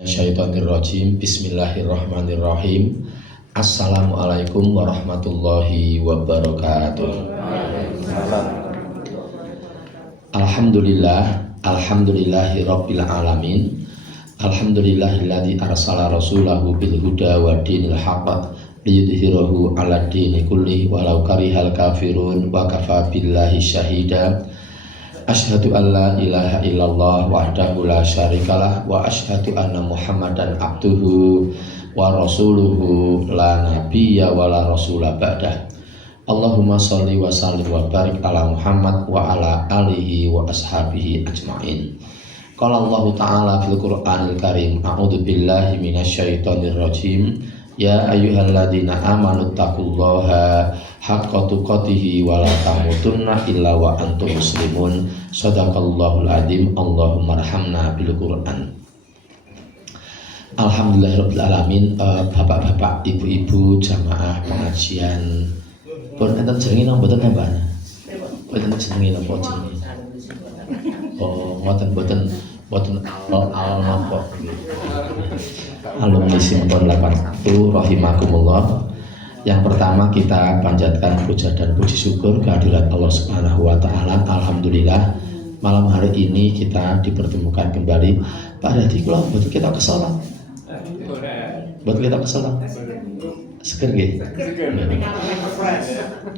Syaitonirrajim. Bismillahirrahmanirrahim. Assalamualaikum warahmatullahi wabarakatuh. Alhamdulillahi rabbil alamin. Alhamdulillahilladzi arsala rasulahu bil huda wa dinil haqq liyudhhirahu 'ala dini kulli walau karihal kafirun wa kafa billahi syahida. Asyhadu an la ilaha illallah wahdahu la syarikalah wa asyhadu anna Muhammadan abduhu wa rasuluhu la nabiyya wa la rasula ba'dah. Allahumma sholli wa sallim wa barik ala Muhammad wa ala alihi wa ashabihi ajma'in. Qala Allah ta'ala fil Qur'anil Karim, a'udzu billahi minasyaitonir rajim. Ya ayyuhalladzina amanu taqullaha haqqa tuqatih wa la tamutunna illa wa antum muslimun. Shadaqallahul adzim. Allahumma arhamna bil Qur'an. Alhamdulillahirabbil alamin. Bapak-bapak, ibu-ibu jamaah pengajian. Pun enten jenenge napa mboten tambahane? Mboten jenenge napa jenenge? Oh, mboten al napa. Alumni Simpon 81 rahimakumullah. Yang pertama kita panjatkan puja dan puji syukur kehadirat Allah Subhanahu wa taala. Alhamdulillah malam hari ini kita dipertemukan kembali. Pak Dadi kula mboten kita kesalan. Mboten kita kesalan. Seger nggih.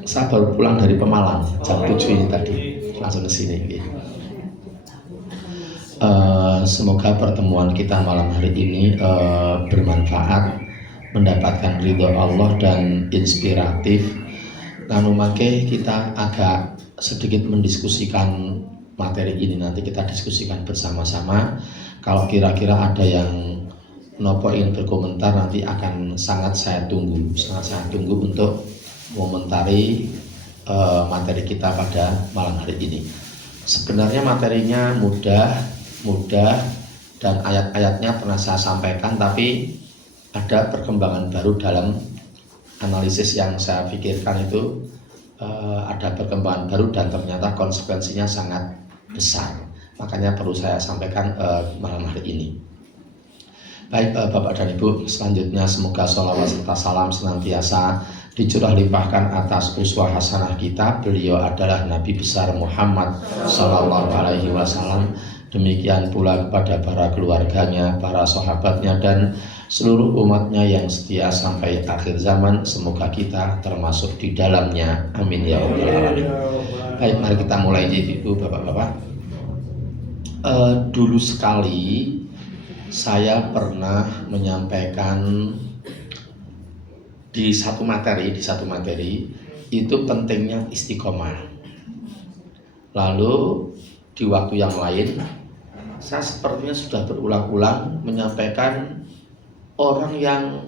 Saya baru pulang dari Pemalang jam 7 ini tadi. Langsung ke sini nggih. Semoga pertemuan kita malam hari ini bermanfaat, mendapatkan ridho Allah dan inspiratif. Nanu make kita agak sedikit mendiskusikan materi ini, nanti kita diskusikan bersama-sama. Kalau kira-kira ada yang nopo ingin berkomentar, nanti akan sangat saya tunggu untuk mengomentari materi kita pada malam hari ini. Sebenarnya materinya mudah dan ayat-ayatnya pernah saya sampaikan, tapi ada perkembangan baru dalam analisis yang saya pikirkan itu. Ada perkembangan baru dan ternyata konsekuensinya sangat besar, makanya perlu saya sampaikan malam hari ini. Baik, Bapak dan Ibu, selanjutnya semoga sholawat serta salam senantiasa dicurah limpahkan atas uswah hasanah kita. Beliau adalah Nabi besar Muhammad Sallallahu Alaihi Wasallam. Demikian pula kepada para keluarganya, para sahabatnya, dan seluruh umatnya yang setia sampai akhir zaman. Semoga kita termasuk di dalamnya. Amin ya rabbal alamin. Baik, mari kita mulai, Ibu, Bapak-bapak. Dulu sekali saya pernah menyampaikan di satu materi itu pentingnya istiqomah. Lalu di waktu yang lain saya sepertinya sudah berulang-ulang menyampaikan orang yang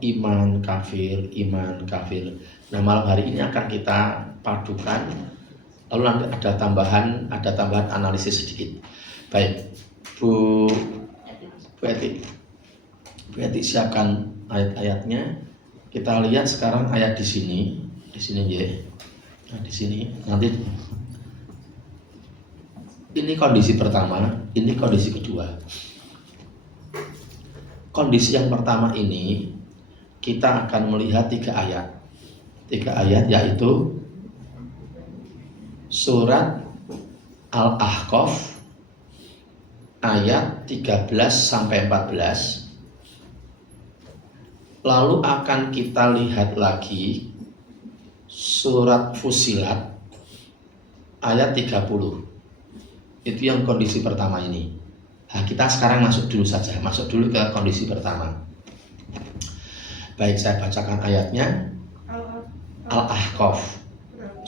iman kafir. Nah, malam hari ini akan kita padukan. Lalu nanti ada tambahan analisis sedikit. Baik, Bu Eti siapkan ayat-ayatnya. Kita lihat sekarang ayat di sini ya. Nah, di sini nanti. Ini kondisi pertama, ini kondisi kedua. Kondisi yang pertama ini kita akan melihat tiga ayat yaitu surat Al-Ahqaf ayat 13 sampai 14. Lalu akan kita lihat lagi surat Fussilat ayat 30. Itu yang kondisi pertama ini. Nah, kita sekarang masuk dulu ke kondisi pertama. Baik, saya bacakan ayatnya. Al-Ahqaf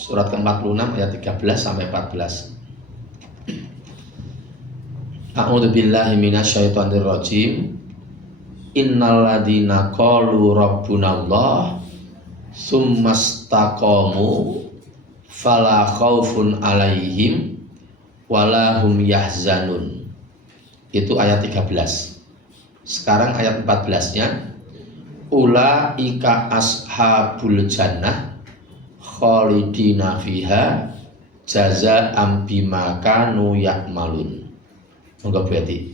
surat ke-46 ayat 13 sampai 14. A'udzu billahi minasyaitonir rajim. Innal ladzina qalu rabbunallah tsumastaqamu fala khaufun 'alaihim wala hum yahzanun. Itu ayat 13. Sekarang ayat 14-nya. Ulaika ashabul jannah khalidina fiha jazaa'an bima kanu ya'malun. Monggo Bu Eti.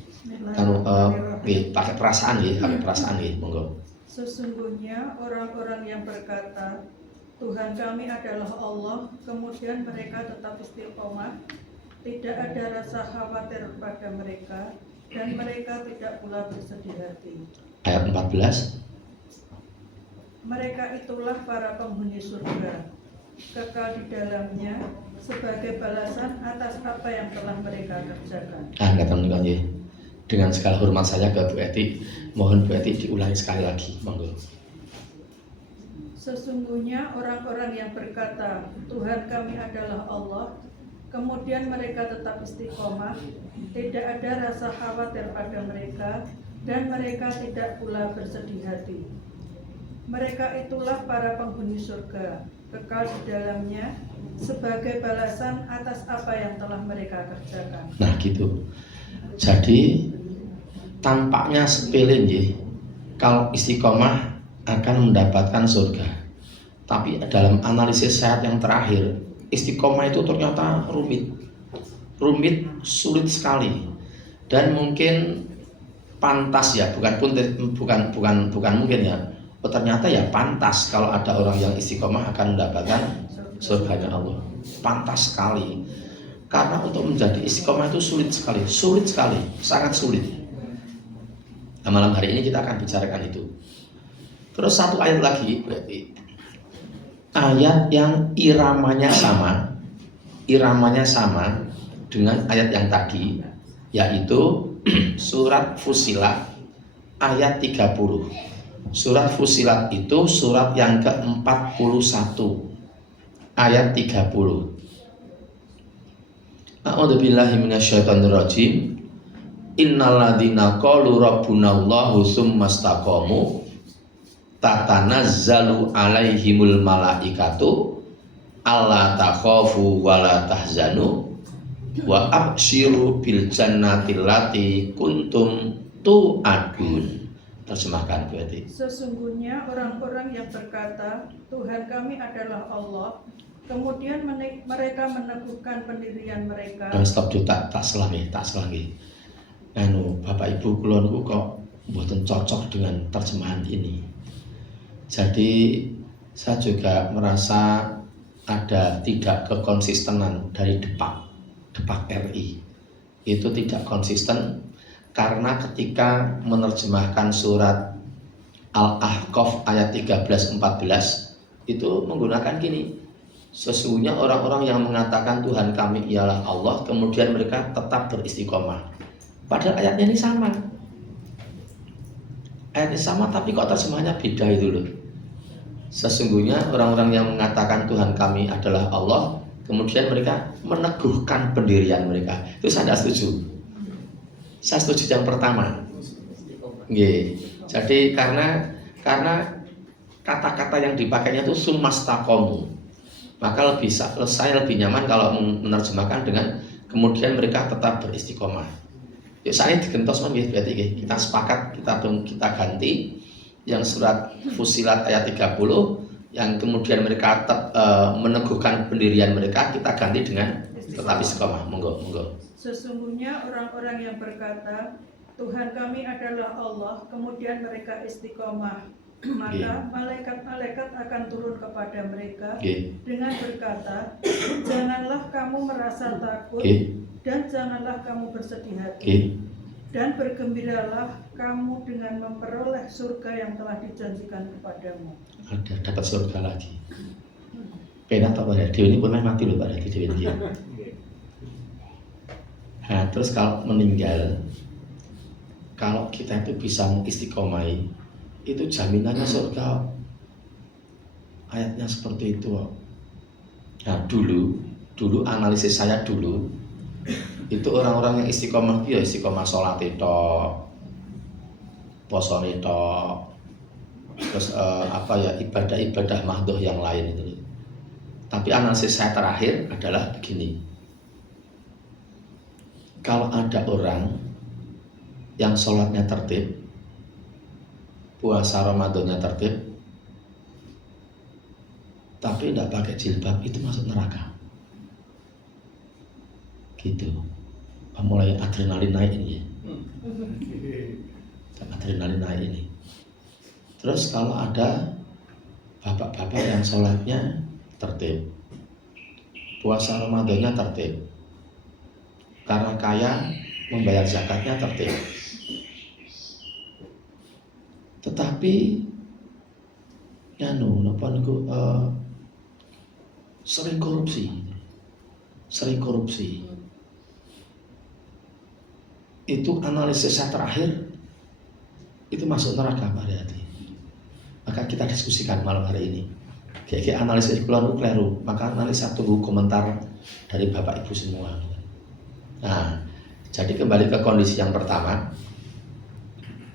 pakai perasaan monggo. Sesungguhnya orang-orang yang berkata, Tuhan kami adalah Allah, kemudian mereka tetap istiqomah, tidak ada rasa khawatir pada mereka, dan mereka tidak pula bersedih hati. Ayat 14. Mereka itulah para penghuni surga, kekal di dalamnya sebagai balasan atas apa yang telah mereka kerjakan. Dengan segala hormat saya ke Bu Eti, mohon Bu Eti diulangi sekali lagi, monggo. Sesungguhnya orang-orang yang berkata, Tuhan kami adalah Allah, kemudian mereka tetap istiqomah, tidak ada rasa khawatir pada mereka, dan mereka tidak pula bersedih hati. Mereka itulah para penghuni surga, kekal di dalamnya sebagai balasan atas apa yang telah mereka kerjakan. Nah gitu. Jadi tampaknya sepele nggih, kalau istiqomah akan mendapatkan surga. Tapi dalam analisis saya yang terakhir, istiqomah itu ternyata rumit, sulit sekali, dan mungkin pantas ya, bukan mungkin ya. Ternyata ya pantas kalau ada orang yang istiqomah akan mendapatkan surganya Allah. Pantas sekali. Karena untuk menjadi istiqomah itu sulit sekali, sangat sulit. Nah, malam hari ini kita akan bicarakan itu. Terus satu ayat lagi, berarti ayat yang iramanya sama dengan ayat yang tadi, yaitu surat Fussilat ayat 30. Surat Fussilat itu surat yang ke-41 ayat 30. A'udzubillahi minasyaitonirrajim. Innalladzina qalu rabbunallahu tsumastaqamu tatanazzalu alaihimul malaikatu alla takhafu wa la tahzanu wa absyiru bil jannati allati kuntum tu'adun. Terjemahkan berarti. Sesungguhnya orang-orang yang berkata, Tuhan kami adalah Allah, kemudian mereka meneguhkan pendirian mereka. Stop dulu, tak selangi. Bapak Ibu kula niku kok mboten cocok dengan terjemahan ini. Jadi saya juga merasa ada tidak kekonsistenan dari Depak RI. Itu tidak konsisten karena ketika menerjemahkan surat Al-Ahqaf ayat 13-14 itu menggunakan gini. Sesungguhnya orang-orang yang mengatakan Tuhan kami ialah Allah, kemudian mereka tetap beristiqomah. Padahal ayatnya ini sama. Ayatnya sama tapi kok terjemahnya beda itu loh. Sesungguhnya orang-orang yang mengatakan Tuhan kami adalah Allah, kemudian mereka meneguhkan pendirian mereka. Itu saya tidak setuju. Saya setuju yang pertama. Jadi karena kata-kata yang dipakainya itu sumastaqomu, maka saya lebih nyaman kalau menerjemahkan dengan kemudian mereka tetap beristiqomah. Yuk saya digentos berarti kita sepakat kita ganti yang surat Fussilat ayat 30 yang kemudian mereka tetap meneguhkan pendirian mereka, kita ganti dengan tetap istiqomah. Monggo. Sesungguhnya orang-orang yang berkata Tuhan kami adalah Allah, kemudian mereka istiqomah, maka malaikat-malaikat akan turun kepada mereka dengan berkata, janganlah kamu merasa takut dan janganlah kamu bersedih hati, dan bergembiralah kamu dengan memperoleh surga yang telah dijanjikan kepadamu. Ada dapat surga lagi. Pena tak pada Dewi ini pernah mati loh pada Dewi ini. Nah, terus kalau meninggal, kalau kita itu bisa mengistiqomai, itu jaminannya surga. Ayatnya seperti itu. Nah, dulu analisis saya dulu itu orang-orang yang istiqomah itu ya istiqomah sholat itu, poso itu, terus ibadah mahdoh yang lain itu. Tapi analisis saya terakhir adalah begini. Kalau ada orang yang sholatnya tertib, puasa Ramadannya tertib, tapi tidak pakai jilbab, itu masuk neraka. Gitu. Mulai adrenalin naik ini. dan adrenalin naik ini. Terus kalau ada bapak-bapak yang sholatnya tertib, puasa Ramadannya tertib, karena kaya membayar zakatnya tertib, tetapi sering korupsi. Itu analisis saya terakhir, itu masuk neraka Pak Hati. Maka kita diskusikan malam hari ini. Kayak analisis keliru, maka analisa tunggu komentar dari Bapak Ibu semua. Nah, jadi kembali ke kondisi yang pertama.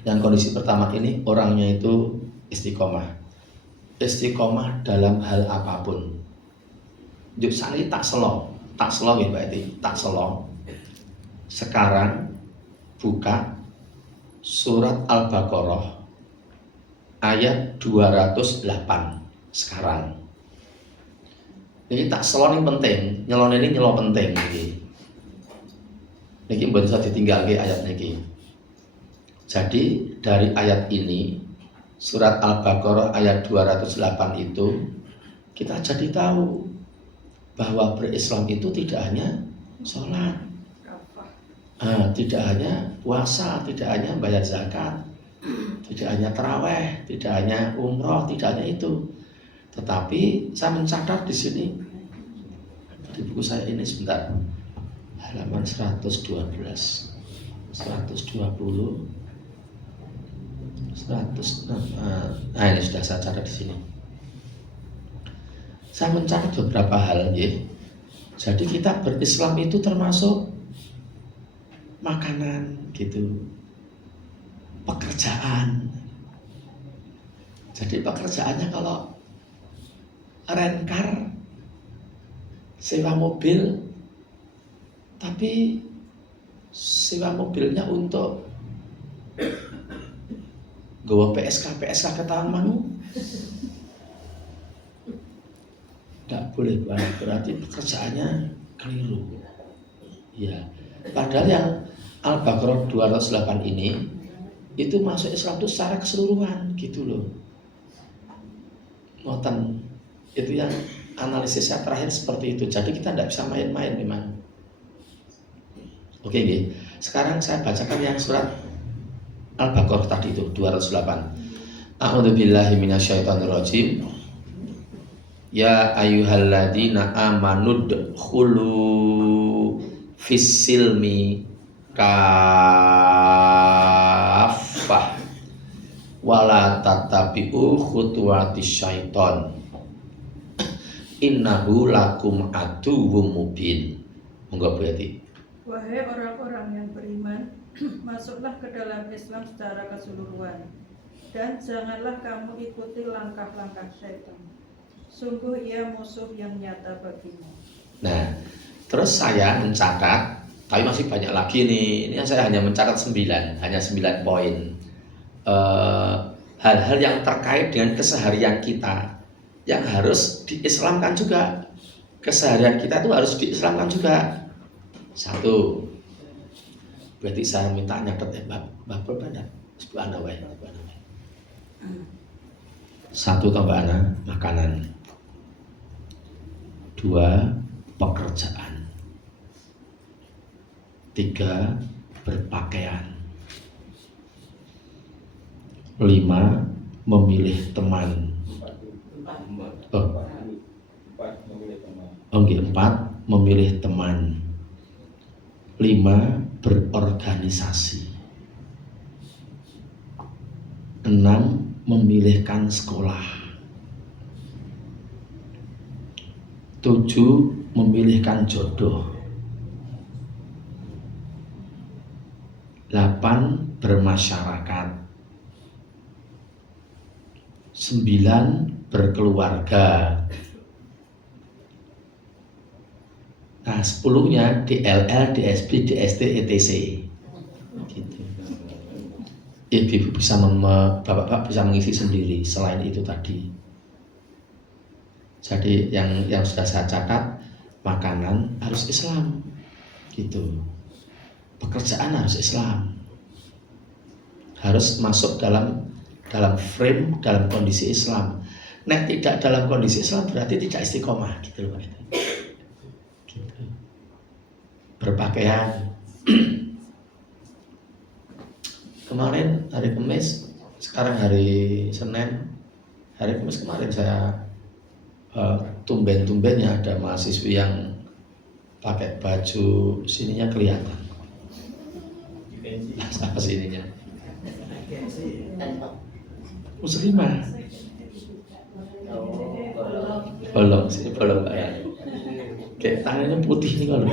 Yang kondisi pertama ini orangnya itu istiqomah. Istiqomah dalam hal apapun. Juk sani tak selong ya Mbak Eti, tak selong. Sekarang buka surat Al-Baqarah ayat 208 sekarang. Ini tak selon ini penting, nyelon ini nyelon penting niki mbok bisa ditinggalke ayat niki. Jadi dari ayat ini surat Al-Baqarah ayat 208 itu kita jadi tahu bahwa berislam itu tidak hanya sholat, tidak hanya puasa, tidak hanya bayar zakat, tidak hanya taraweh, tidak hanya umroh, tidak hanya itu. Tetapi saya mencatat di sini di buku saya ini sebentar, halaman 112, 120, 106. Nah ini sudah saya catat di sini. Saya mencatat beberapa hal ya. Jadi kita berislam itu termasuk makanan gitu, pekerjaan. Jadi pekerjaannya kalau rencar, sewa mobil, tapi sewa mobilnya untuk gawa PSK ketahuan manu, tidak boleh Pak, berarti pekerjaannya keliru. Ya, padahal yang Al-Baqarah 208 ini itu masuk Islam itu secara keseluruhan gitu loh. Ngoten itu yang analisis saya terakhir seperti itu. Jadi kita tidak bisa main-main memang. Oke, okay. Sekarang saya bacakan yang surat Al-Baqarah tadi itu 208. A'udzubillahi minasyaitonirrajim. Ya ayyuhalladzina amanudkhulu fis-silmi kaffah wala tattabi'u khutuwatis syaiton innahu lakum aduwwum mubin. Monggo Bu Yati. Wahai orang-orang yang beriman, masuklah ke dalam Islam secara keseluruhan, dan janganlah kamu ikuti langkah-langkah syaitan. Sungguh ia musuh yang nyata bagimu. Nah, terus saya mencatat, tapi masih banyak lagi nih. Ini saya hanya mencatat 9 poin. Hal-hal yang terkait dengan keseharian kita yang harus diislamkan juga. Keseharian kita itu harus diislamkan juga. 1, berarti saya minta nyatet Bapak pada Ibu Ana wae. 1 tambah Ana makanan. 2 pekerjaan. 3 berpakaian. 5 memilih teman. 4 memilih teman. 5 berorganisasi. 6 memilihkan sekolah. 7 memilihkan jodoh. 8 bermasyarakat. 9 berkeluarga. Nah 10-nya DLL, DSB, DST, ETC gitu. Ibu bisa bapak bisa mengisi sendiri selain itu tadi. Jadi yang sudah saya catat, makanan harus Islam gitu, pekerjaan harus Islam, harus masuk dalam frame, dalam kondisi Islam. Nek tidak dalam kondisi Islam berarti tidak istiqomah gitu loh Pak. Gitu. Berpakaian. Kemarin hari Kamis, sekarang hari Senin. Hari Kamis kemarin saya tumben-tumbennya ada mahasiswi yang pakai baju sininya kelihatan. Apa sininya? Muslimah. Bolong, sini bolong Pak ya. Kayak tangannya putih nih kalau.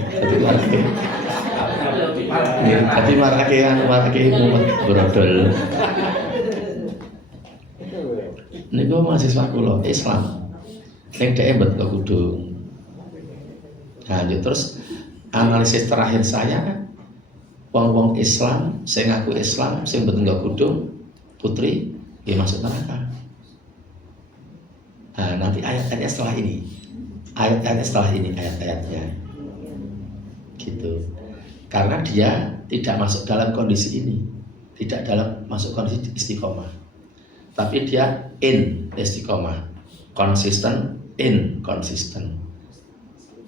Tapi marake mumet brodol. Niku mahasiswa kula Islam. Ning dhek mbet kudung. Nah, terus analisis terakhir saya wong-wong Islam, sing ngaku Islam, sing mboten nggo kudung, putri, nggih masuk neraka. Nah, nanti ayat-ayatnya setelah ini. Ayat-ayatnya. Gitu. Karena dia tidak masuk dalam kondisi ini. Tidak masuk kondisi istiqomah. Tapi dia in istiqomah. Konsisten, inconsistent.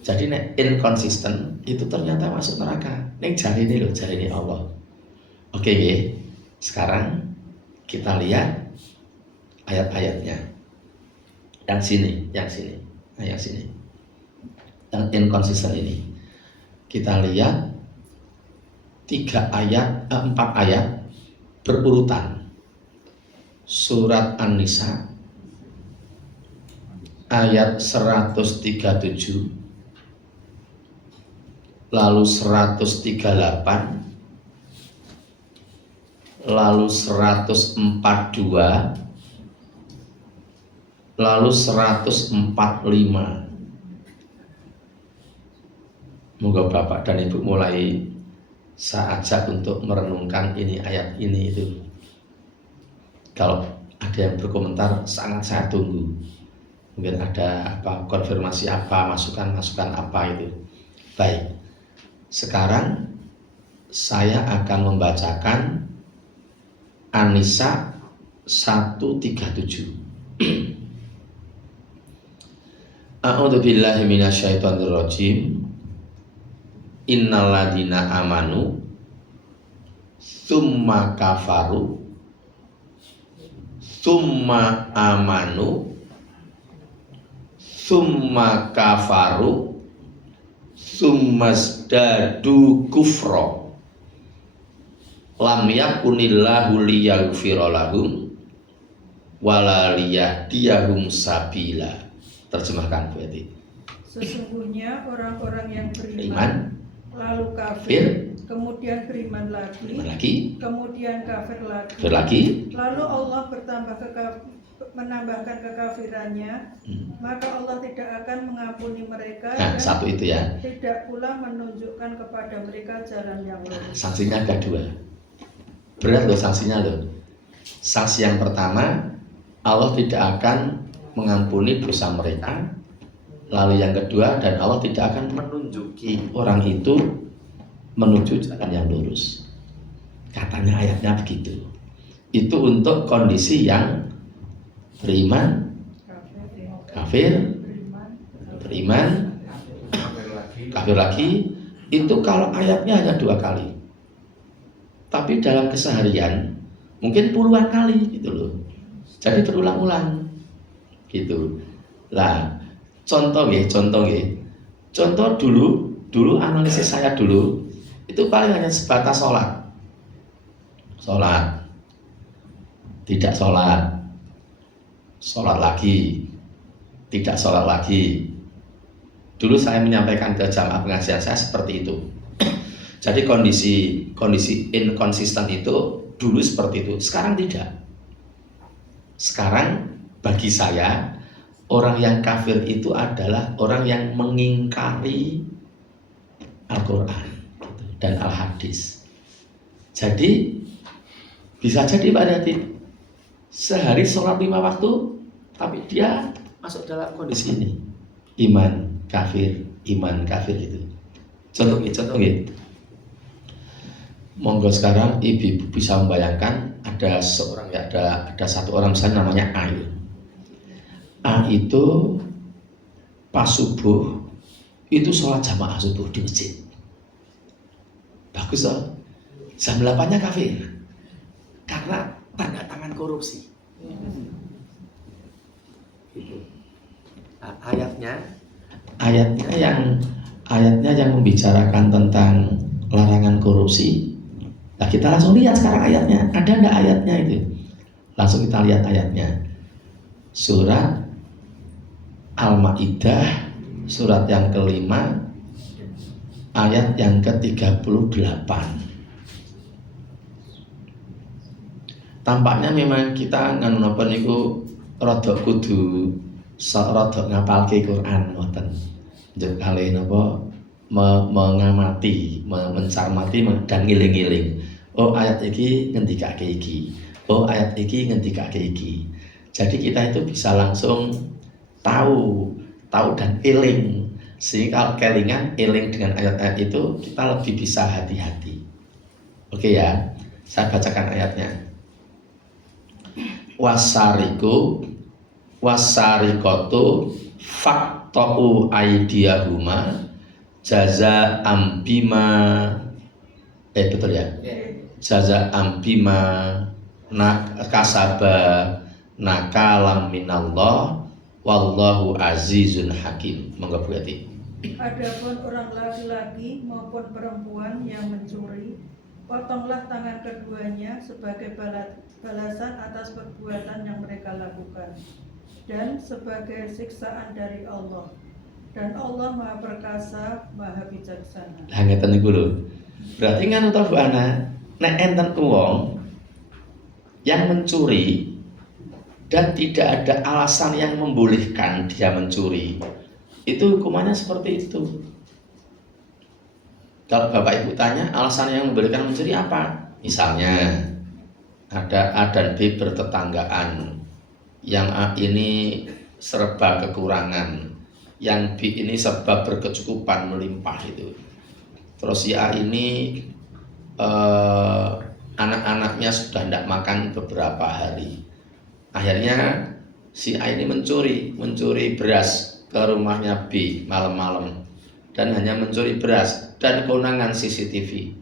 Jadi nek inconsistent itu ternyata masuk neraka. Nek jari ini Allah. Oke ya. Sekarang kita lihat ayat-ayatnya. Yang sini. Nah, yang sini. Yang inconsistent ini. Kita lihat 4 ayat berurutan. Surat An-Nisa ayat 137, lalu 138, lalu 142, lalu 145. Moga Bapak dan Ibu mulai saat untuk merenungkan ini ayat ini itu. Kalau ada yang berkomentar sangat saya tunggu. Mungkin ada konfirmasi masukan apa itu. Baik. Sekarang saya akan membacakan An-Nisa 137. A'udzu billahi minasyaitonir rajim. Innal ladzina amanu tsumma kafaru tsumma amanu tsumma kafaru tsumma zdadu kufra lam yakunillahu liyaghfira lahum wala liyahdiyahum sabila. Terjemahkan Bu Eti. Sesungguhnya orang-orang yang beriman lalu kafir, kemudian beriman lagi, kemudian kafir lagi, lalu Allah menambahkan kekafirannya, maka Allah tidak akan mengampuni mereka. Nah, satu itu ya. Tidak pula menunjukkan kepada mereka jalan yang lurus. Sanksinya ada 2. Berat loh sanksinya loh. Sanksi yang pertama, Allah tidak akan mengampuni dosa mereka. Lalu yang kedua, dan Allah tidak akan menunjuki orang itu menuju jalan yang lurus. Katanya ayatnya begitu. Itu untuk kondisi yang beriman, kafir, beriman, kafir lagi. Itu kalau ayatnya hanya 2 kali. Tapi dalam keseharian mungkin puluhan kali gitu loh. Jadi berulang-ulang gitu. Lah, contoh dulu analisis saya dulu itu paling hanya sebatas sholat, tidak sholat lagi, tidak sholat lagi. Dulu saya menyampaikan ke jamaah pengajian saya seperti itu. Jadi kondisi inkonsisten itu dulu seperti itu, sekarang tidak. Sekarang bagi saya orang yang kafir itu adalah orang yang mengingkari Al-Quran dan Al-Hadis. Jadi bisa jadi Pak Dati sehari sholat 5 waktu, tapi dia masuk dalam kondisi ini, iman kafir itu. Contoh gitu. Monggo sekarang ibu-ibu bisa membayangkan ada seorang ya, ada satu orang misalnya namanya A. A itu pas subuh itu sholat jamaah subuh di masjid. Bagus loh. Jam 8-nya kafir karena tanda tangan korupsi. Nah, ayatnya yang membicarakan tentang larangan korupsi. Nah, kita langsung lihat sekarang ayatnya. Ada enggak ayatnya itu? Langsung kita lihat ayatnya. Surat Al-Maidah, surat yang kelima, ayat yang ke-38. Tampaknya memang kita nganu napa niku rada kudu rada ngapalke Quran ngoten. Njuk kalih napa mengamati, mencermati dan ngiling-ngiling. Oh ayat iki ngendikake iki. Oh ayat iki ngendikake iki. Jadi kita itu bisa langsung tahu dan eling. Sehingga kalau kelingan eling dengan ayat-ayat itu kita lebih bisa hati-hati. Oke ya, saya bacakan ayatnya. Wasariqatu faqta'u aydiyahuma jazaa'an bima betul ya? Jazaa'an bima kasaba nakalam minallah wallahu azizun hakim. Monggo Bu Ati. Adapun orang laki-laki maupun perempuan yang mencuri, potonglah tangan keduanya sebagai balasan atas perbuatan yang mereka lakukan dan sebagai siksaan dari Allah. Dan Allah Maha Perkasa, Maha Bijaksana. Lah ngeten niku lho. Berarti kan utawa Bu Ana, nek enten wong yang mencuri dan tidak ada alasan yang membolehkan dia mencuri, itu hukumannya seperti itu. Kalau Bapak Ibu tanya alasan yang membolehkan mencuri apa? Misalnya ada A dan B bertetanggaan, yang A ini serba kekurangan, yang B ini serba berkecukupan melimpah itu. Terus si A ini anak-anaknya sudah tidak makan beberapa hari. Akhirnya si A ini mencuri beras ke rumahnya B malam-malam dan hanya mencuri beras dan kewenangan CCTV.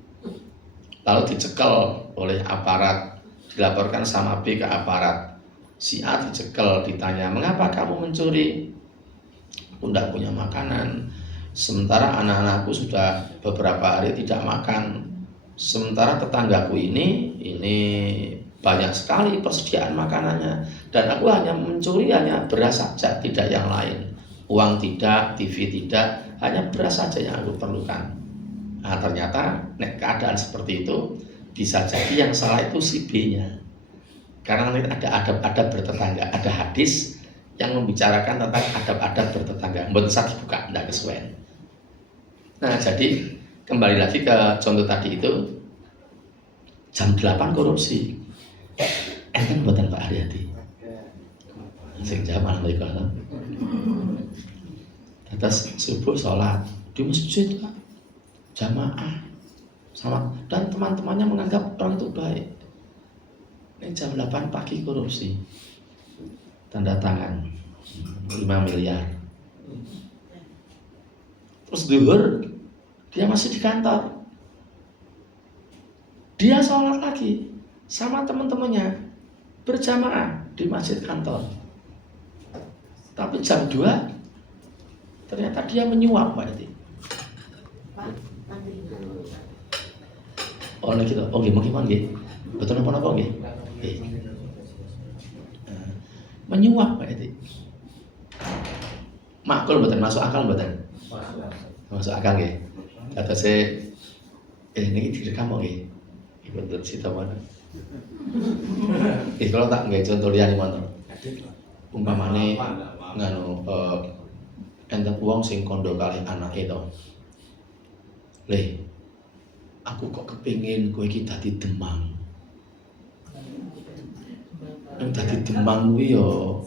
Lalu dicekel oleh aparat, dilaporkan sama B ke aparat. Si A dicekel, ditanya, "Mengapa kamu mencuri?" "Aku tidak punya makanan. Sementara anak-anakku sudah beberapa hari tidak makan. Sementara tetanggaku ini banyak sekali persediaan makanannya, dan aku hanya mencuri hanya beras saja, tidak yang lain. Uang tidak, TV tidak, hanya beras saja yang aku perlukan." Nah, ternyata keadaan seperti itu bisa jadi yang salah itu si B-nya. Karena ada bertetangga, ada hadis yang membicarakan tentang adab-adab bertetangga. Mboten usah dibuka, ndak kesuwen. Nah, jadi kembali lagi ke contoh tadi itu, jam 8 korupsi. Enten mboten Pak Haryadi? Sing jam alhamdulillah. Atas subuh sholat di masjid Pak, jamaah sama, dan teman-temannya menganggap orang itu baik. Ini jam 8 pagi korupsi, tanda tangan 5 miliar. Terus zuhur dia masih di kantor, dia sholat lagi sama teman-temannya berjamaah di masjid kantor. Tapi jam 2 ternyata dia menyuap Pak itu. Oh nek gitu. Oke, mungkin nggih. Betul napa nggih? Nggih. Menyuap Pak itu. Makul mboten, masuk akal mboten? Masuk akal nggih. Atase niki direkam nggih. Betul sita mana? Kalau tak nggak contoh liane mana? Umpamane nganu enten wong sing kondo kalih anake to. Leh, aku kok kepingin kowe iki dadi demang. Yang dadi demang kuwi yo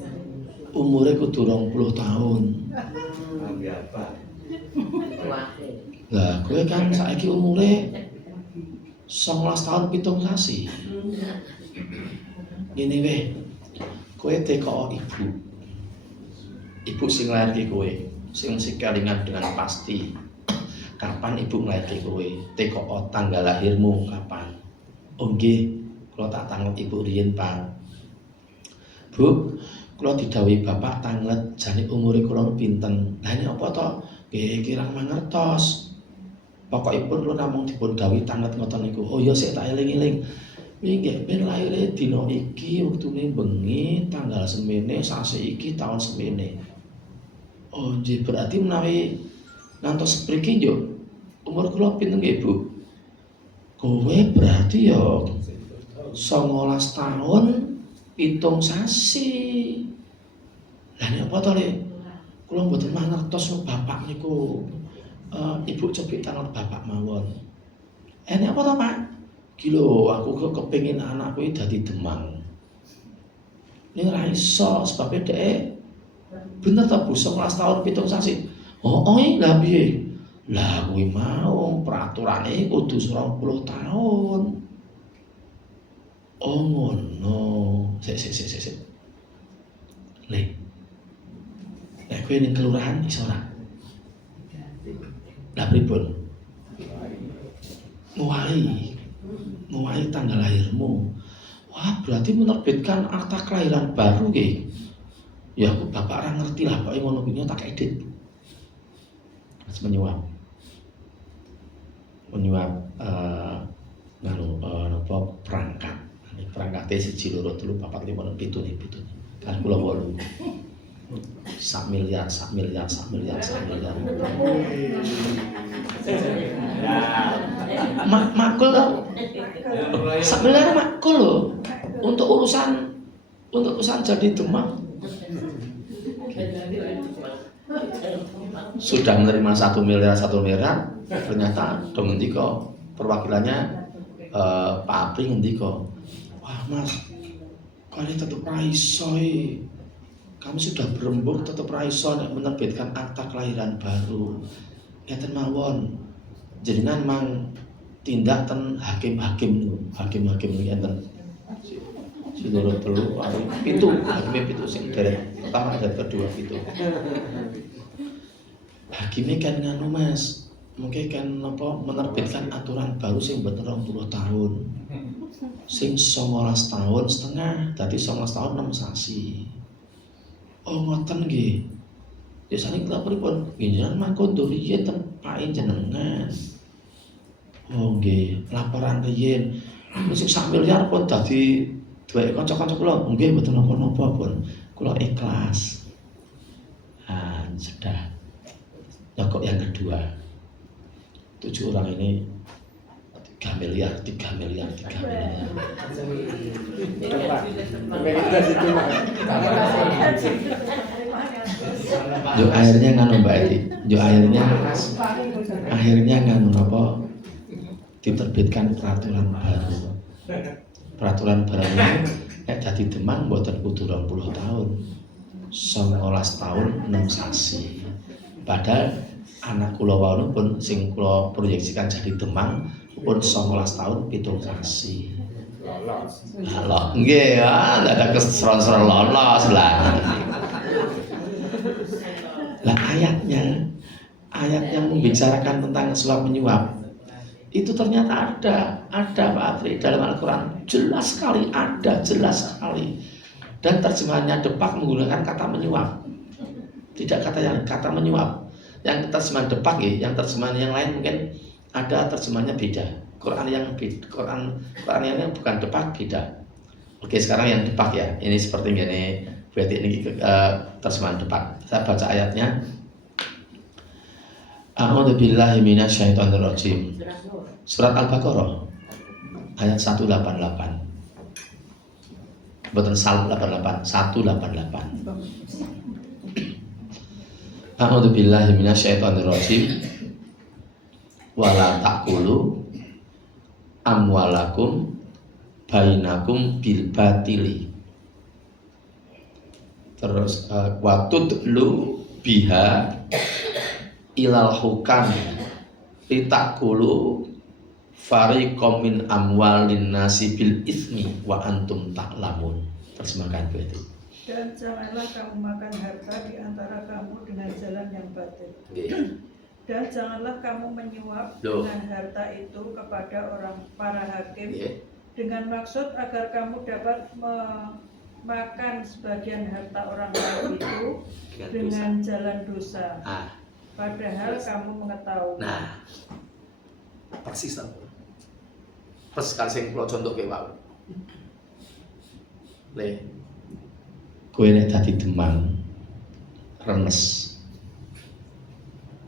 umure kudu 20 tahun. Lah, kowe kan saiki umure 19 tahun 7 sasi. Ngene weh. Kowe teko ibu sing nglairke kowe, sing kelingan dengan pasti. Kapan ibu nglairke kowe? Teko tanggal lahirmu kapan? Oh nggih, kula tak tanggep ibu riyen, Pak. Bu, kula didhawuhi bapak tanglet jane umure kula pinten. Lah ini apa to? Nggih kirang mangertos. Pokokipun kula namung dipun dawuhi tanglet ngoten niku. Oh ya sik tak eling-eling. Nggih, ben laire dina iki wektune bengi tanggal semene sasi iki taun semene. Oh, nggih berarti menawi ngantos mriki yo umur kula pinten nggih, Bu? Kowe berarti yo 19 tahun 7 sasi. Lah nek apa to, Le? Kula mboten mangertos bapak niku. Ibu cepik tangan bapak mawon. Nek apa to, Pak? Ki lho, aku kepengin anakku iki dadi demang. Ning ora iso sebab dhek bener ta Bu 19 tahun 7 sasi. Oh, lah piye? Lah kuwi mau peraturane kudu 20 tahun. Oh ngono. Sik. Le. Nek kowe ning kelurahan iso ora? Lah pripun? Ngowahi tanggal lahirmu. Wah, berarti menerbitkan akta kelahiran baru nggih. Ya aku bapak ora ngerti lah, pokoke ngono kuwi tak edit. Mas menyuap napa perangkat. Perangkate 1 2 3 4 5 6 7 nih. Kan kula 8. Sak miliar. Makul loh. Sak miliar makul loh. Untuk urusan jadi demam. Sudah menerima 1 miliar, ternyata dong ngendika perwakilannya Pak Apri ngendika, wah Mas, kalian tetap raiso, kami sudah berembuk tetap raiso nek menerbitkan akta kelahiran baru. Ngeten mawon, jenengan mang tindak ten hakim-hakim enten. Si loro telu pitu, hakime pitu sing derek pertama dan kedua pitu. Hakime kan nganu Mas, mungkin kan apa menerbitkan aturan baru sing mboten 20 tahun. Sing 19 tahun setengah, dadi 19 tahun 6 sasi. Oh ngoten nggih. Biasane kita pripun? Nggih mangkon riyen tempake jenengan. Oh nggih, laporan riyen. Sing 1 miliar pun dadi duwe kanca-kanca kula, nggih mboten napa-napa pun. Kula ikhlas. Sudah. Nyokok yang kedua 7 orang ini 3 miliar. Jo akhirnya nganu Mbak Edi. Akhirnya nganu apa? Diterbitkan peraturan baru. Peraturan baru ini nek dadi demang mboten kudu 20 tahun. 19 tahun 6 sasi. Padahal anak kula wau pun sing kula proyeksikan jadi demang pun 19 tahun 7 sasi. Lolos. Nggih, ndak ada keseron-seron lolos lah. Lah ayat yang membicarakan tentang suap menyuap itu ternyata ada Pak Afri dalam Al-Quran jelas sekali dan terjemahannya Depak menggunakan kata menyuap. Tidak kata menyuap. Yang terjemahan Depak ya, yang terjemahan yang lain mungkin ada terjemahannya beda. Quran yang bukan Depak beda. Oke, sekarang yang Depak ya. Ini seperti ini. Berarti ini terjemahan Depak. Saya baca ayatnya. A'udzubillahi minasyaitonirrajim. Surat Al-Baqarah ayat 188. Betul 188. A'udzubillahi minasyaitonirrajim. Wala taqulu amwalakum bainakum bil batili. Terus watudlu biha ilal hukam litakulu fariqam min amwalin nasi bil itsmi wa antum ta'lamun. Terjemahkan itu. Dan janganlah kamu makan harta di antara kamu dengan jalan yang batil. Dan janganlah kamu menyuap dengan harta itu kepada para hakim dengan maksud agar kamu dapat memakan sebagian harta orang lain itu dengan jalan dosa. Padahal kamu mengetahui. Nah, persis tau. Persis kali sing kula contohke wae. Kowe nek dadi demang renes.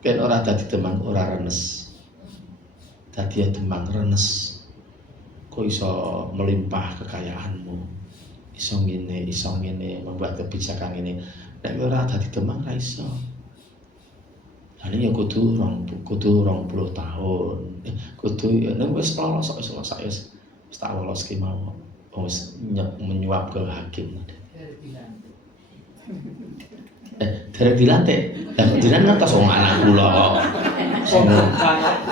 Kan ora dadi demang ora renes. Dadi demang renes. Kok iso melimpah kekayaanmu. Iso ngene, membuat kebijakan ini. Nek ora dadi demang ra iso. Ini ya kudu 20 tahun. Kudu ya nek wis lolos wis tak lolos ki mau. Wis menyuap ke hakim tadi. Derek dilantik. Lah jenengan ngantos wong anak kula kok.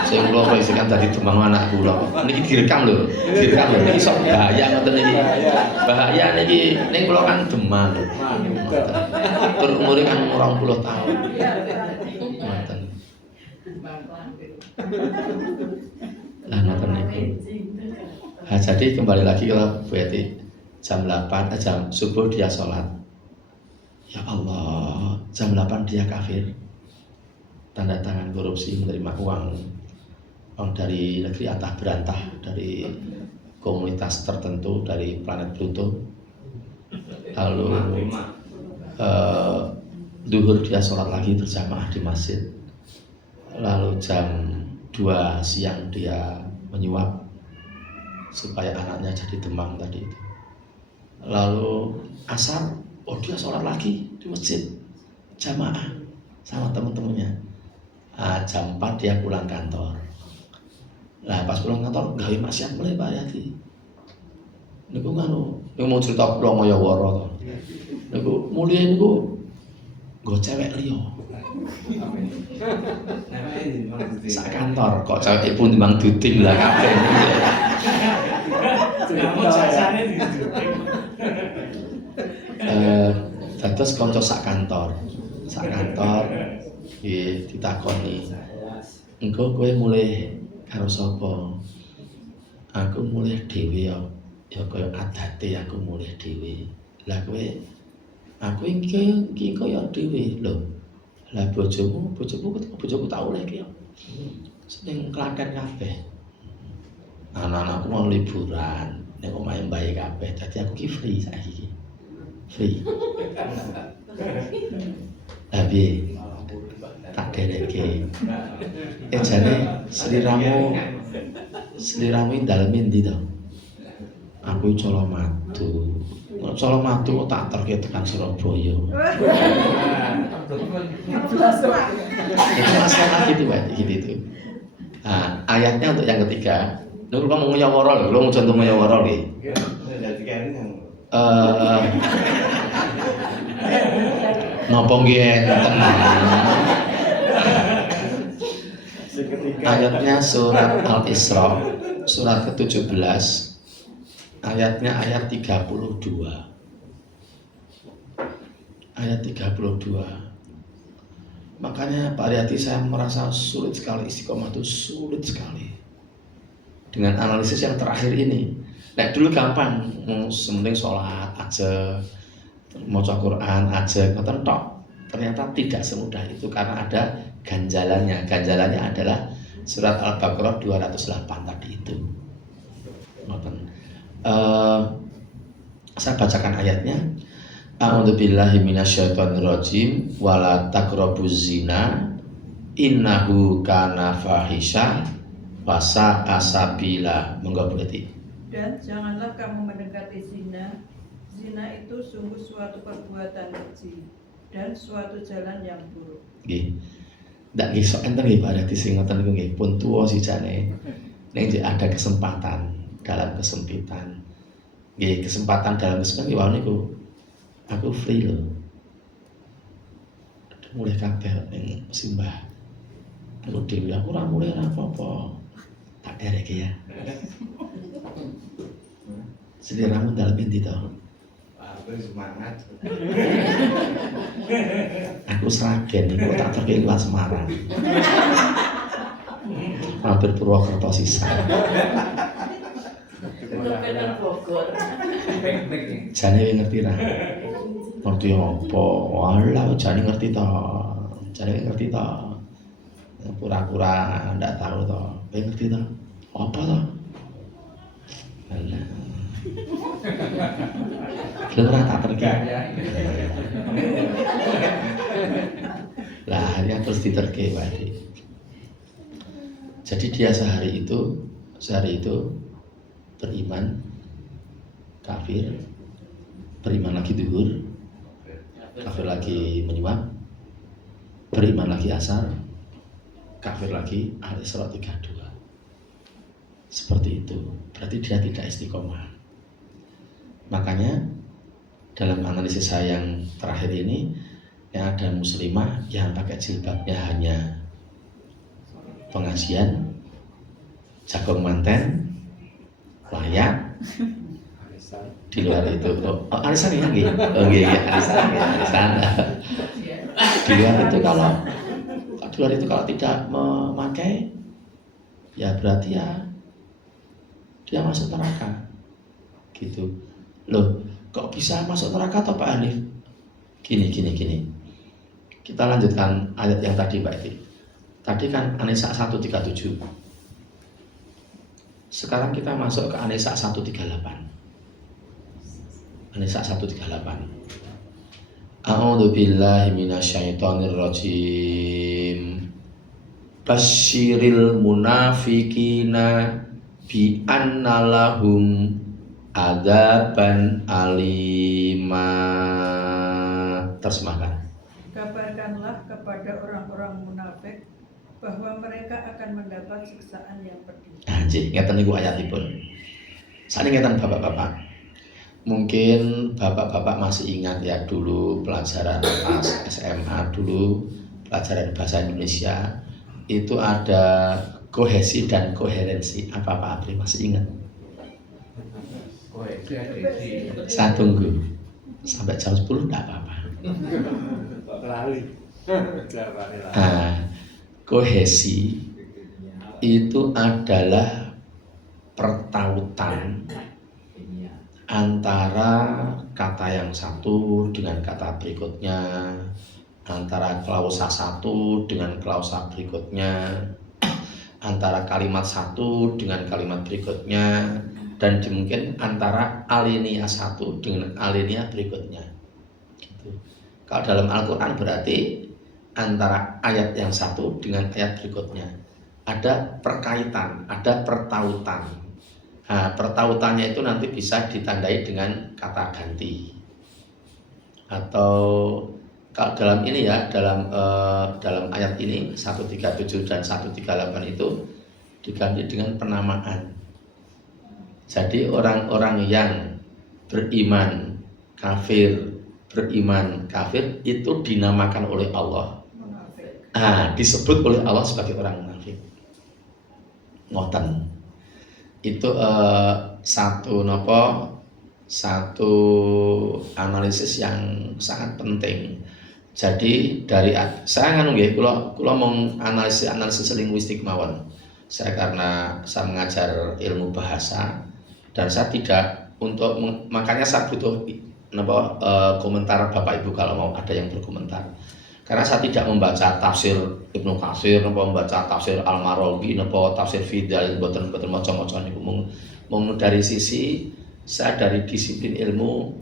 Sing kula kok isikan dadi demang anak kula. Niki direkam lho. Niki sok bahaya ngoten niki. Bahaya niki ning kula kan demang. Tur umure kan 20 tahun. Ngoten. Lah ngoten niku. Jadi kembali lagi kalau berarti jam 8 jam subuh dia sholat. Ya Allah, jam 8 dia kafir. Tanda tangan korupsi, menerima uang dari negeri antah berantah, dari komunitas tertentu, dari planet Pluto. Lalu duhur dia sholat lagi berjamaah di masjid. Lalu jam 2 siang dia menyuap supaya anaknya jadi demam tadi itu. Lalu asar, dia sholat lagi di masjid jamaah sama teman-temannya. Jam 4 dia pulang kantor. Nah pas pulang kantor gawe maksiat mulai Pak Yati. Niku mau cerita kula Maya Wara to. Niku mulih niku nggo cewek liya. Sak kantor kok cewek pun timbang duting lah kabeh. Dados kanca sak kantor nggih ditakoni. Engko kowe mulih karo sapa? Aku mulih dhewe ya kaya adate aku mulih dhewe. Lah kowe aku iki kaya dhewe lho. Lah bojomu tak oleh ki. Sing Klaten kabeh. Anak-anakku mau liburan, nek omahe mbae kabeh. Dadi aku ki free saiki. Free. Tapi tak dereke. Jane sliramu dalem endi to? Aku Colomadu. Colomadu kok tak terke tekan Surabaya. Itu masalah gitu Pak, gitu. Ayatnya untuk yang ketiga. Lu kan mau nyawara lho, lu mau contoh nyawara lho. Napa nggih enten. Ayatnya surat Al-Isra, surat ke-17. Ayatnya ayat 32. Ayat 32. Makanya Pak Riyati saya merasa sulit sekali istiqomah itu sulit sekali. Dengan analisis yang terakhir ini. Nah dulu gampang, sementing sholat aja, maca Quran aja, ngoten tok. Ternyata tidak semudah itu karena ada ganjalannya. Ganjalannya adalah surat Al-Baqarah 208 tadi itu. Ngoten. Saya bacakan ayatnya. A'udzubillahi minasyaitonirrajim wala taqrabuz zina innahu kana fahisha wasa asabila. Monggo berarti. Dan janganlah kamu mendekati zina. Zina itu sungguh suatu perbuatan keji dan suatu jalan yang buruk. Nggih. Ndak nggih sok enten nggih Pak Riyati sing ngoten niku nggih pun tuwa sijane. Nek ada kesempatan dalam kesempitan. Nggih, kesempatan dalam kesempitan wau niku aku free loh. Mulai kabeh ning simbah. Aku dhewe aku ora mulai ora apa-apa. Tak Erek ya. Seliramu dalam inti toh. Aku semangat. Aku seragen, aku tak terkei kelas Semarang. Hampir Purwokerto sisa. Bener Bogor. Jane ngerti ra? Ngerti apa? Walah, jane ngerti toh. Jane ngerti toh. Pura-pura ndak tahu toh. Ngerti toh? Apa toh? Alah. Belum rata terkait. Lah akhirnya terus diterkei Wadi. Jadi dia sehari itu beriman, kafir, beriman lagi duhur, kafir lagi menyuap, beriman lagi asar, kafir lagi Al-Isra 32. Seperti itu. Berarti dia tidak istiqomah. Makanya dalam analisis saya yang terakhir ini, yang ada muslimah yang pakai jilbabnya hanya pengajian, jagung manten, layak. Di luar itu, arisan ya, arisan. Di luar itu kalau tidak memakai, ya berarti ya dia masuk neraka, gitu. Loh, kok bisa masuk neraka toh Pak Hanif? Gini. Kita lanjutkan ayat yang tadi Pak Edi. Tadi kan An-Nisa 137. Sekarang kita masuk ke An-Nisa 138. An-Nisa 138. A'udzu billahi minasyaitonir rajim. Basyiril munafiqina bi anna lahum adzaban alima. Terjemahkan. Kabarkanlah kepada orang-orang munafik bahwa mereka akan mendapat siksaan yang pedih. Anjir, ngeten niku ayatipun. Sakniki ngeten Bapak-bapak. Mungkin Bapak-bapak masih ingat ya dulu pelajaran pas SMA dulu, pelajaran bahasa Indonesia itu ada kohesi dan koherensi. Apa Pak Apri masih ingat? Saya tunggu sampai jam 10 enggak apa-apa. Kohesi itu adalah pertautan antara kata yang satu dengan kata berikutnya, antara klausa satu dengan klausa berikutnya, antara kalimat satu dengan kalimat berikutnya, dan mungkin antara alinea satu dengan alinea berikutnya. Gitu. Kalau dalam Al-Quran berarti antara ayat yang satu dengan ayat berikutnya ada perkaitan, ada pertautan. Nah, pertautannya itu nanti bisa ditandai dengan kata ganti. Atau kalau dalam ini ya, dalam ayat ini 137 dan 138 itu diganti dengan penamaan. Jadi orang-orang yang beriman kafir itu dinamakan oleh Allah. Disebut oleh Allah sebagai orang munafik. Ngoten. Itu satu analisis yang sangat penting. Jadi dari saya nganu nggih, kula mau analisis linguistik mawon. Saya karena saya mengajar ilmu bahasa dan saya tidak makanya saya butuh komentar Bapak Ibu kalau mau ada yang berkomentar. Karena saya tidak membaca tafsir Ibnu Katsir, membaca tafsir Al-Maraghi, tafsir Fidal, mboten maca-maca niku mung dari sisi saya dari disiplin ilmu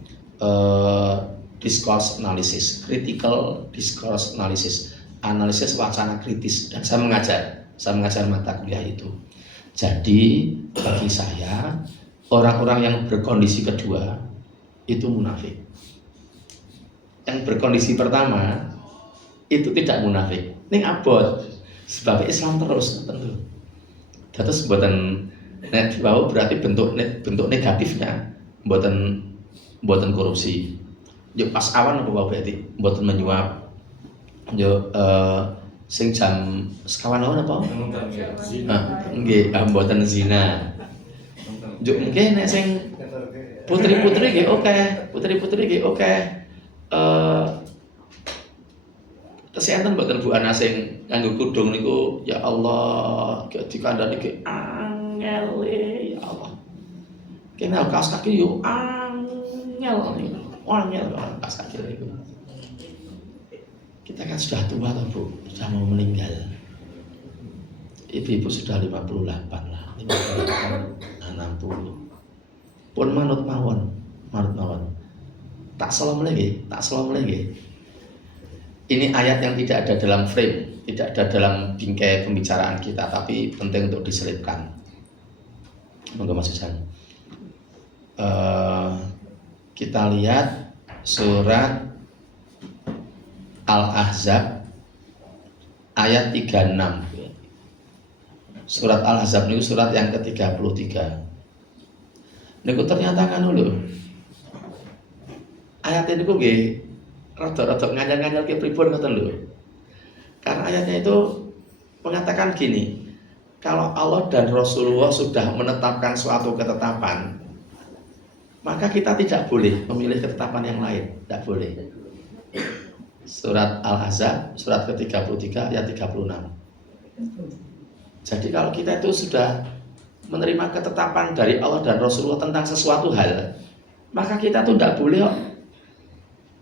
discourse analysis, critical discourse analysis, analisis wacana kritis, dan saya mengajar mata kuliah itu. Jadi bagi saya orang-orang yang berkondisi kedua itu munafik. Yang berkondisi pertama itu tidak munafik. Ning abot sebab Islam terus tentu. Terus mboten nek diwau berarti bentuk negatifnya mboten korupsi. Yo pas awan apa wae berarti mboten menyuap. Yo Sing jam sekawan lawan apa? Nonton ya. Nggih, mboten zina. Njuk nggih nek sing putri-putri nggih oke, putri-putri nggih oke. Tesih enten mboten Bu Ana sing nganggo kudung niku ya Allah, dikandani ki angel ya Allah. Kena kaos kaki yo angel niku. Angel kaos kaki niku. Kita kan sudah tua toh Bu, sudah mau meninggal. Ibu-ibu sudah 58 lah, 58, 60. Pun manut mawon. Tak salah lagi. Ini ayat yang tidak ada dalam frame, tidak ada dalam bingkai pembicaraan kita, tapi penting untuk diselipkan. Monggo Mas Susan. Kita lihat surat Al-Ahzab ayat 36. Surat Al-Ahzab ini surat yang ke-33. Niku ternyata kan lho. Ayat ini kok nggih rada-rada nganyel-nganyel ke pripun ngoten lho. Karena ayatnya itu mengatakan gini, kalau Allah dan Rasulullah sudah menetapkan suatu ketetapan, maka kita tidak boleh memilih ketetapan yang lain, tidak boleh. Surat Al-Ahzab, surat ke-33 ayat 36. Jadi kalau kita itu sudah menerima ketetapan dari Allah dan Rasulullah tentang sesuatu hal, maka kita tuh tidak boleh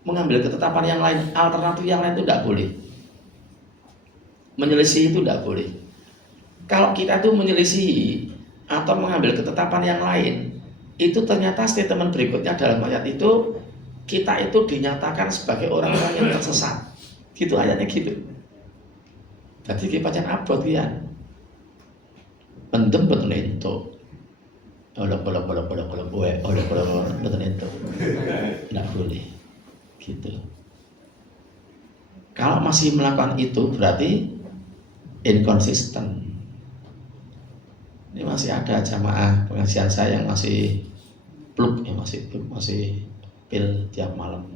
mengambil ketetapan yang lain, alternatif yang lain itu tidak boleh. Menyelisih itu tidak boleh. Kalau kita tuh menyelisih atau mengambil ketetapan yang lain, itu ternyata statement berikutnya dalam ayat itu, kita itu dinyatakan sebagai orang-orang yang tersesat. Gitu ayatnya gitu. Jadi kita pancen abot ya. Pendem betul itu. Olok betul itu. Tidak boleh. Gitu. Kalau masih melakukan itu berarti inkonsisten. Ini masih ada jamaah pengajian saya yang masih pluk, ya masih pil tiap malam.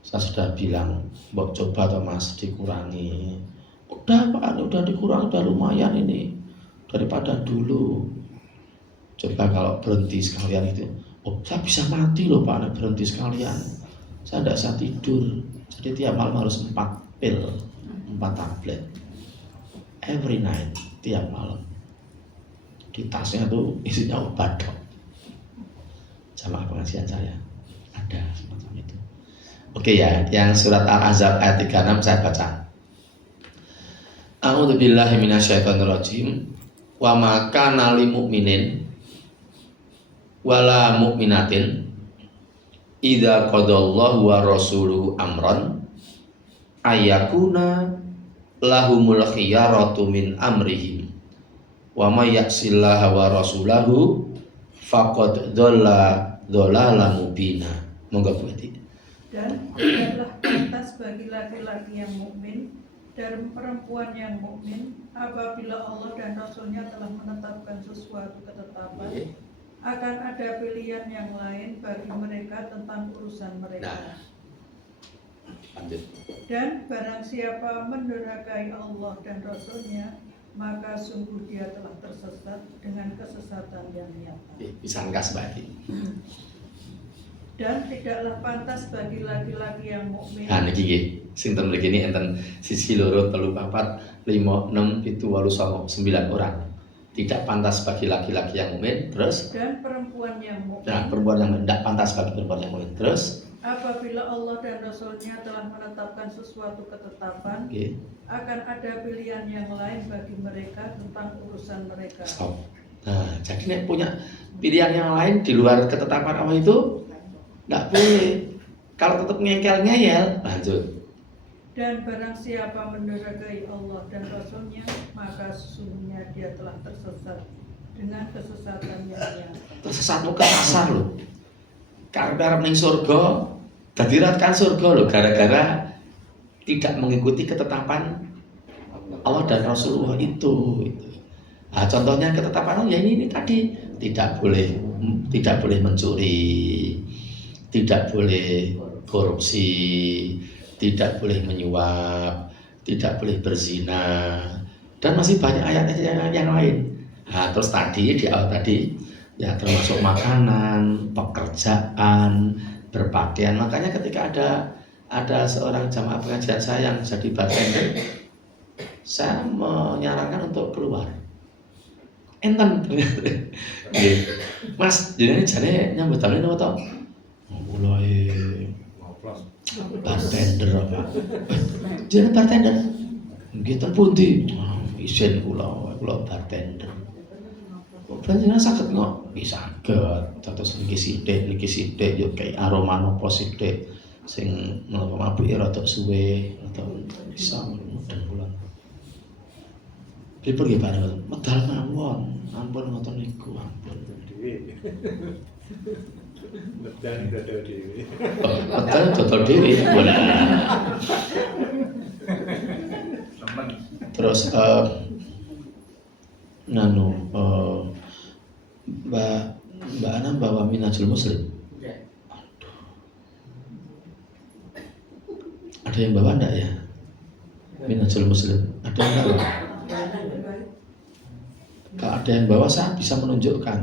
Saya sudah bilang, mbok coba toh Mas dikurangi. Udah Pak, udah dikurangi, udah lumayan ini daripada dulu. Coba kalau berhenti sekalian itu, oh saya bisa mati loh Pak, nek berhenti sekalian. Saya tidak bisa tidur, jadi tiap malam harus 4 pil, 4 tablet, every night, tiap malam. Di tasnya tuh isinya obat dok. Jamaah pengajian saya ada semacam itu. Oke ya, yang surat Al-Ahzab ayat 36 saya baca. A'udzubillahi minasyaitonirrajim. Wa ma kana lil mu'minin wala mu'minatin idza qadallahu wa rasuluhu amran ayyakuna lahumul khiyaratu min amrihim wa may ya'sillaha wa rasulahu faqad dhalalan mubina. Monggo Bu Edi. Dan tidaklah pantas bagi laki-laki yang mukmin dan perempuan yang mukmin apabila Allah dan Rasulnya telah menetapkan sesuatu ketetapan, akan ada pilihan yang lain bagi mereka tentang urusan mereka. Lanjut. Dan barang siapa mendurhakai Allah dan Rasulnya, maka sungguh dia telah tersesat dengan kesesatan yang nyata. Bisa ngkas berarti. Dan tidaklah pantas bagi laki-laki yang mukmin. Nah niki nggih, sinten mriki ini enten 1 2 3 4 5 6 7 8 9 orang. Tidak pantas bagi laki-laki yang mukmin, terus dan perempuan yang mukmin. Nah, perempuan yang tidak pantas bagi perempuan yang mukmin, terus apabila Allah dan Rasulnya telah menetapkan sesuatu ketetapan, akan ada pilihan yang lain bagi mereka tentang urusan mereka. Stop. Nah, jadi nek punya pilihan yang lain di luar ketetapan Allah itu nggak boleh. Kalau tetap ngeyel, lanjut. Dan barang siapa mendurhakai Allah dan Rasulnya, maka sesungguhnya dia telah tersesat dengan kesesatan yang nyata. Tersesat muka kasar loh. Karep ning surga, dadi kan surga loh gara-gara tidak mengikuti ketetapan Allah dan Rasulullah itu. Nah, contohnya ketetapan Allah ya ini tadi tidak boleh mencuri, tidak boleh korupsi, tidak boleh menyuap, tidak boleh berzina, dan masih banyak ayat yang lain. Nah, terus tadi di awal tadi ya termasuk makanan, pekerjaan, berpakaian. Makanya ketika ada seorang jamaah pengajian saya yang jadi bartender, saya menyarankan untuk keluar. Enten Mas, jadi nyambut tamu ini apa? Mulai bartender apa? Jadi bartender. Gitu pundi? Isin kula bartender. Panjenengan saged kok bisa saged. Terus niki sithik yo kaya aroma nopo sithik sing mabuk rada suwe atau bisa mudeng kula. Pripun nggih Pak? Medal mawon. Ampun ngoten niku, ampun. Medal dodol dhewe. Terus Mbak Ana bawa Minhajul Muslim. Aduh. Ada yang bawa enggak ya? Minhajul Muslim. Ada yang bawa? Kalau ada yang bawa saya bisa menunjukkan.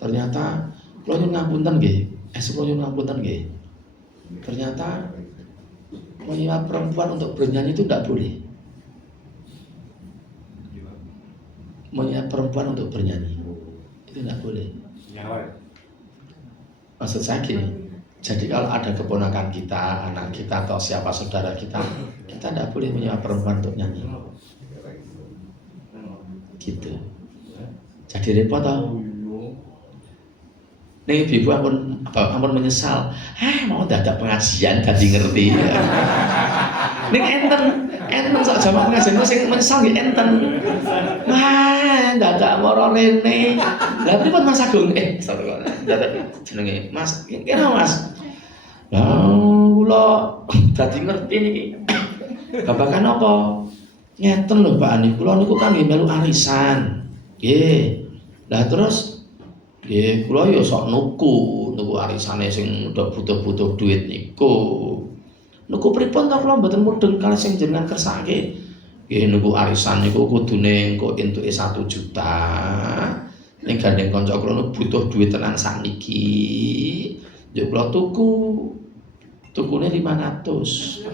Ternyata kula nyuwun ngapunten nggih. Kula nyuwun ngapunten nggih. Ternyata menyewa perempuan untuk bernyanyi itu tidak boleh. Menyewa perempuan untuk bernyanyi itu tidak boleh. Maksud saya gini, jadi kalau ada keponakan kita, anak kita atau siapa saudara kita tidak boleh menyewa perempuan untuk nyanyi. Gitu. Jadi repot tau. Nih ibu ampun menyesal. Mau dadak pengajian dadi ngerti. Ning enten sak jamaah ngajen sing menyesal nggih enten. Wah, dadak moro rene. Lah pripun Mas Agung? Dadak jenenge Mas. Kira Mas. Lah kula dadi ngerti niki. Babakan apa? Ngeten lho Pak Ani, kula niku kan nggih melu arisan. Nggih. Lah terus nggih kula ya sok nuku arisane sing udah butuh duit niku. Nuku pripun ta kula mboten mudeng kalih sing jenengan kersake. Nggih nuku arisan niku kudune engko entuke 1 juta. Ning gandeng kanca kula niku butuh duit tenan sakniki. Ya kula tukune 500.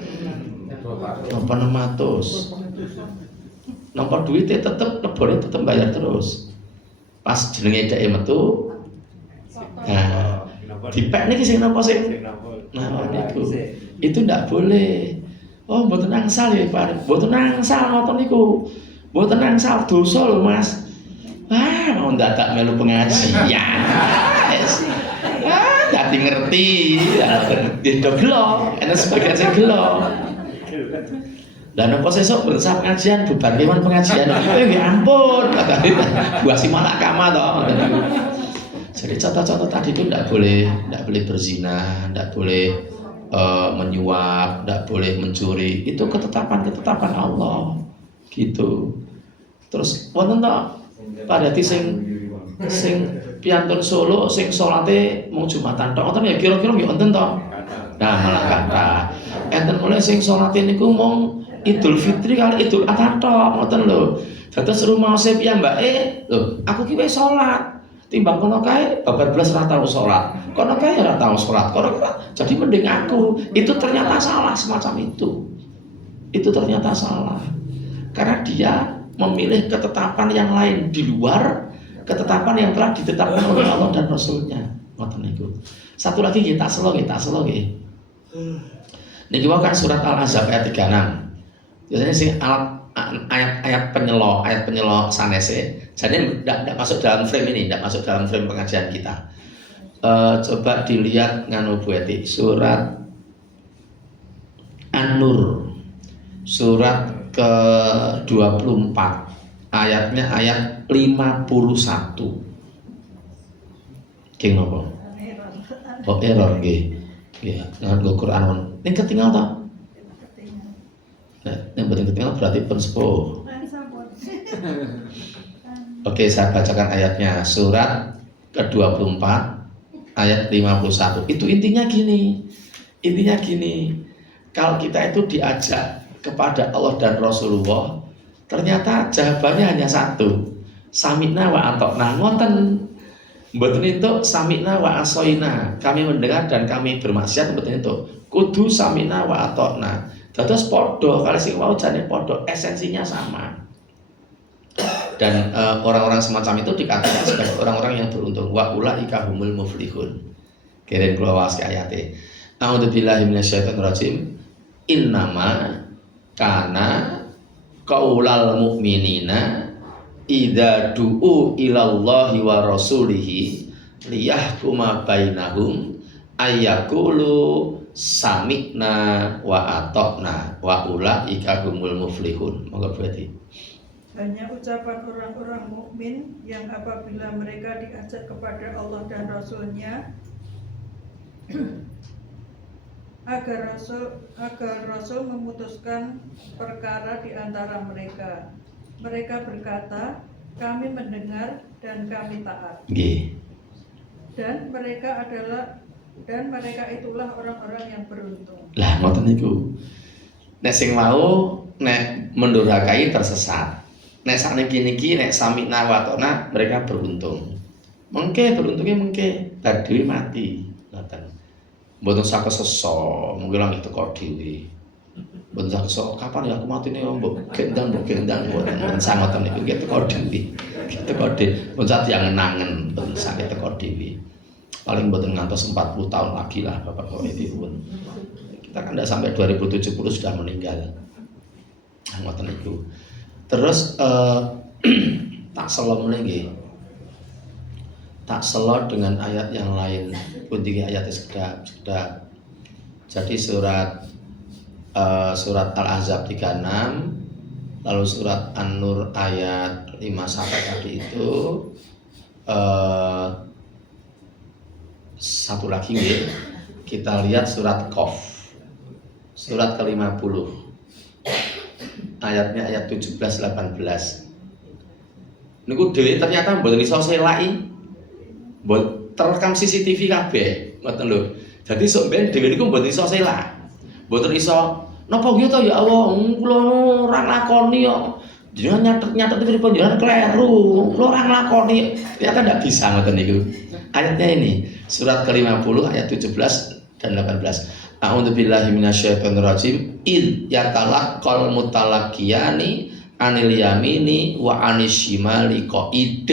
Napa 600. Nampa duitnya tetep lebone tetep bayar terus. Pas jenenge dheke metu. Nah, dipek niki sing napa sing. Nah, niku. Itu ndak boleh. Oh, mboten angsal ya, Pak. Mboten angsal ngoten niku. Mboten angsal dosa lho, Mas. Wah, mau dadak melu pengajian. Dadi ngerti. Dia gelo, ana sebagian sing gelo. Dan apa sesuk bersama pengajian bubar kewan pengajian. Ya ampun, gua si malakama toh. Jadi contoh-contoh tadi itu tidak boleh berzina, tidak boleh menyuap, tidak boleh mencuri. Itu ketetapan Allah, gitu. Terus wonten toh padati sing piantun Solo sing salate mung Jumatan tok. Wonten ya kira-kira nggih wonten toh. Nah, malah kata enten mulai sing salate niku mung Idul Fitri kali Idul Adha tok ngoten lho. Dados rumaose piyambake, lho, aku ki wis salat. Timbang kono kae babar blas ora tau salat. Kono kae ora tau salat. Jadi mending aku. Itu ternyata salah semacam itu. Itu ternyata salah. Karena dia memilih ketetapan yang lain di luar ketetapan yang telah ditetapkan oleh Allah dan Rasul-Nya. Ngoten niku. Satu lagi kita selo nggih. Niki kan surat Al-Ahzab ayat 36. Biasanya sing ayat penyelo sanese. Jadi tidak masuk dalam frame ini, tidak masuk dalam frame pengajian kita. Coba dilihat nganu Bu Eti, surat An-Nur, surat ke-24, ayatnya ayat 51. King nopo? Oh error nggih. Nggih, nganggo Quran. Ning ketinggal ta? Nah, yang penting ketinggalan berarti pun sepuh. Oke, saya bacakan ayatnya. Surat ke-24 ayat 51. Itu intinya gini. Kalau kita itu diajak kepada Allah dan Rasulullah, ternyata jawabannya hanya satu, sami'na wa atokna. Ngoten, mboten itu sami'na wa asoina, kami mendengar dan kami bermaksiat, mboten itu. Kudu sami'na wa atokna. Dados podo, kalau sing wau jane podo, esensinya sama. Dan orang-orang semacam itu dikatakan sebagai orang-orang yang beruntung. Wa ulaika humul muflihun. Keren kula waos ke ayate. A'udzubillahi minasyaitonirrajim. Innama kana qaulal mu'minina idza du'u ilallahi wa rasulihi liyahkuma bainahum ayyaqulu sami'na wa ata'na wa ulaika humul muflihun. Monggo berarti hanya ucapan orang-orang mukmin yang apabila mereka diajak kepada Allah dan Rasul-Nya agar Rasul memutuskan perkara di antara mereka. Mereka berkata, kami mendengar dan kami taat. nggih. Dan mereka itulah orang-orang yang beruntung. Lah ngoten niku. Nek sing mau nek mendurhakai tersesat. Nek sakniki niki nek sami'na wa ata'na mereka beruntung. Mengke beruntungnya mengke bar dhewe mati. Ngoten. Mboten sak keseso, mungkin lagi teko dhewe. Mboten sak keseso, kapan ya aku matine mbok gendang mboten sangoten niku nggih teko dhewe. Teko dhewe, mboten sak diangen-angen, mboten sak teko dhewe. Paling mboten ngantos 40 tahun lagi lah Bapak Ibu pun. Kita kan tidak sampai 2070 sudah meninggal. Ngoten niku. Terus tak selo meneh nggih. Tak selo dengan ayat yang lain. Pundi ayat sekedap. Jadi surat Al-Ahzab 36, lalu surat An-Nur ayat 5 sampai tadi itu satu lagi nih, kita lihat surat Qaf. Surat ke-50. Ayatnya ayat 17 18. Niku dhewe ternyata mboten iso selaki. Mbok terekam CCTV kabeh, ngoten lho. Dadi sok ben dhewe niku mboten iso selak. Mboten iso napa nggih to ya Allah, kula ora nglakoni kok. Jenengan nyatet pripun jenengan kleru. Kula ora nglakoni. Ternyata ndak bisa ngoten niku. Ayatnya ini, surat ke-50 ayat 17 dan 18. A'udzubillahi minasyaitonirrajim. Id yatalaqqal mutalaqiyani anil yamini wa anis shimali qa'id.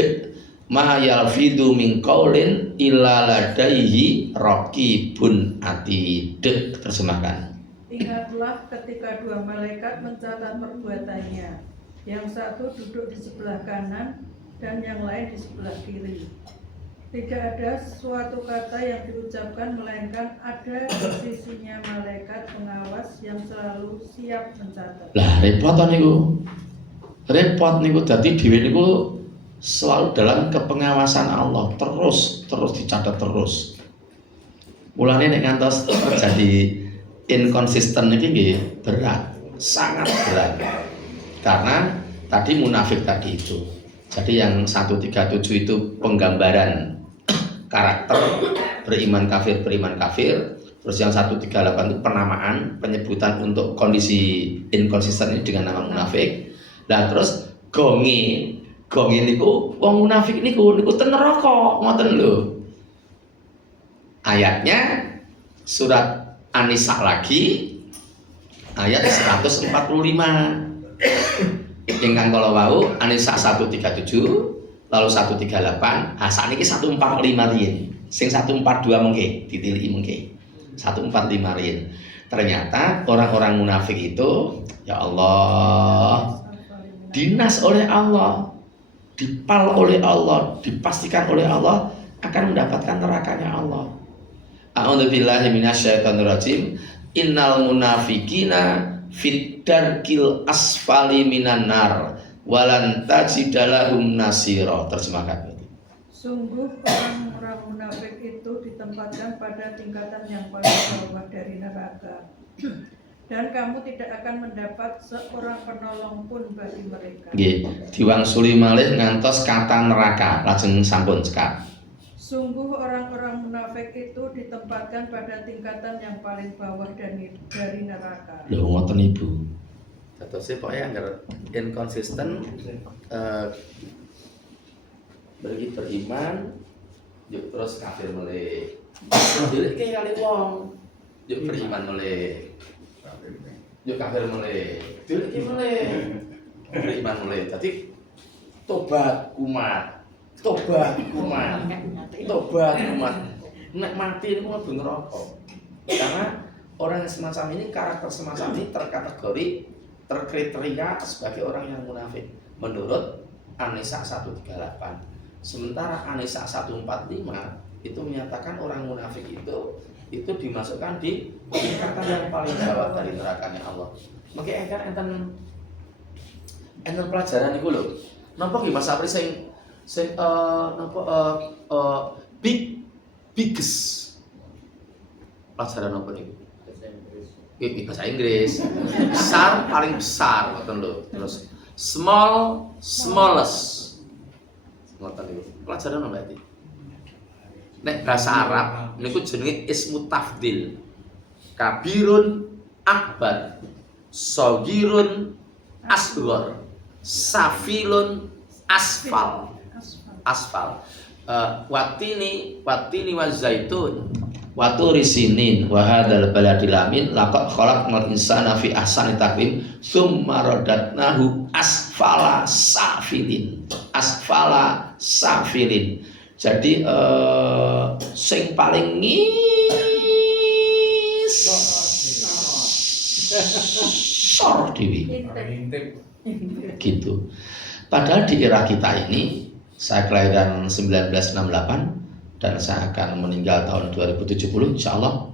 Ma yalfidu min qaulin illa ladaihi raqibun atid. Terjemahkan. Ingatlah ketika dua malaikat mencatat perbuatannya. Yang satu duduk di sebelah kanan dan yang lain di sebelah kiri. Tidak ada suatu kata yang diucapkan melainkan ada di sisinya malaikat pengawas yang selalu siap mencatat. Lah repot niku. Repot niku dadi dhewe niku selalu dalam kepengawasan Allah, terus dicatat terus. Mulane nek ngantos terjadi inkonsisten iki nggih berat, sangat berat. Karena tadi munafik tadi itu. Jadi yang 137 itu penggambaran karakter beriman kafir. Terus yang 138 itu penamaan, penyebutan untuk kondisi inkonsisten ini dengan nama munafik. Nah terus gongi niku wong munafik niku ten neraka ngoten lho. Ayatnya surat An-Nisa lagi ayat 145. Ingkang kala wau An-Nisa 137 lalu 138, sakniki 145 riyen. Sing 142 mengke ditiliki mengke. 145 riyen. Ternyata orang-orang munafik itu ya Allah dinas oleh Allah, dipal oleh Allah, dipastikan oleh Allah akan mendapatkan nerakanya Allah. A'udzubillahi minasyaitonirrajim. Innal munafiqina fit darkil asfali minan nar walan tajidalahum nasira. Terjemahkan. Sungguh orang-orang munafik itu ditempatkan pada tingkatan yang paling bawah dari neraka. Dan kamu tidak akan mendapat seorang penolong pun bagi mereka. Nggih, diwangsuli malih ngantos kata neraka, lajeng sampun cekap. Sungguh orang-orang munafik itu ditempatkan pada tingkatan yang paling bawah dari neraka. Lho ngoten Ibu. Terus pokoknya agar inconsistent beriman yuk terus kafir mulai jadi kayak kali wong yuk beriman mulai yuk kafir mulai jadi mulai beriman mulai jadi tobat kumat nek mati ini mlebu neraka karena orang yang semacam ini karakter semacam ini terkriteria sebagai orang yang munafik menurut An-Nisa 138. Sementara An-Nisa 145 itu menyatakan orang munafik itu dimasukkan di tingkatan yang paling bawah dari nerakanya Allah. Maka enten pelajaran iku lho. Napa nggih Mas Sapri sing biggest pelajaran apa niku? Bahasa Inggris. Besar paling besar ngoten lho. Terus smallest. Ngoten niku. Pelajaran apa iki? Nek bahasa Arab niku jenenge ismu tafdil. Kabirun akbar, shagirun asghar, safilun asfal. Watini wa zaitun wa turi sinin wa hadzal baladil amin laqad khalaqnal insana fi ahsani taqwim tsumma radatnahu asfala safilin. Jadi sing paling ngisor dewi gitu. Padahal di era kita ini saya kelahiran 1968 dan saya akan meninggal tahun 2070 insyaallah.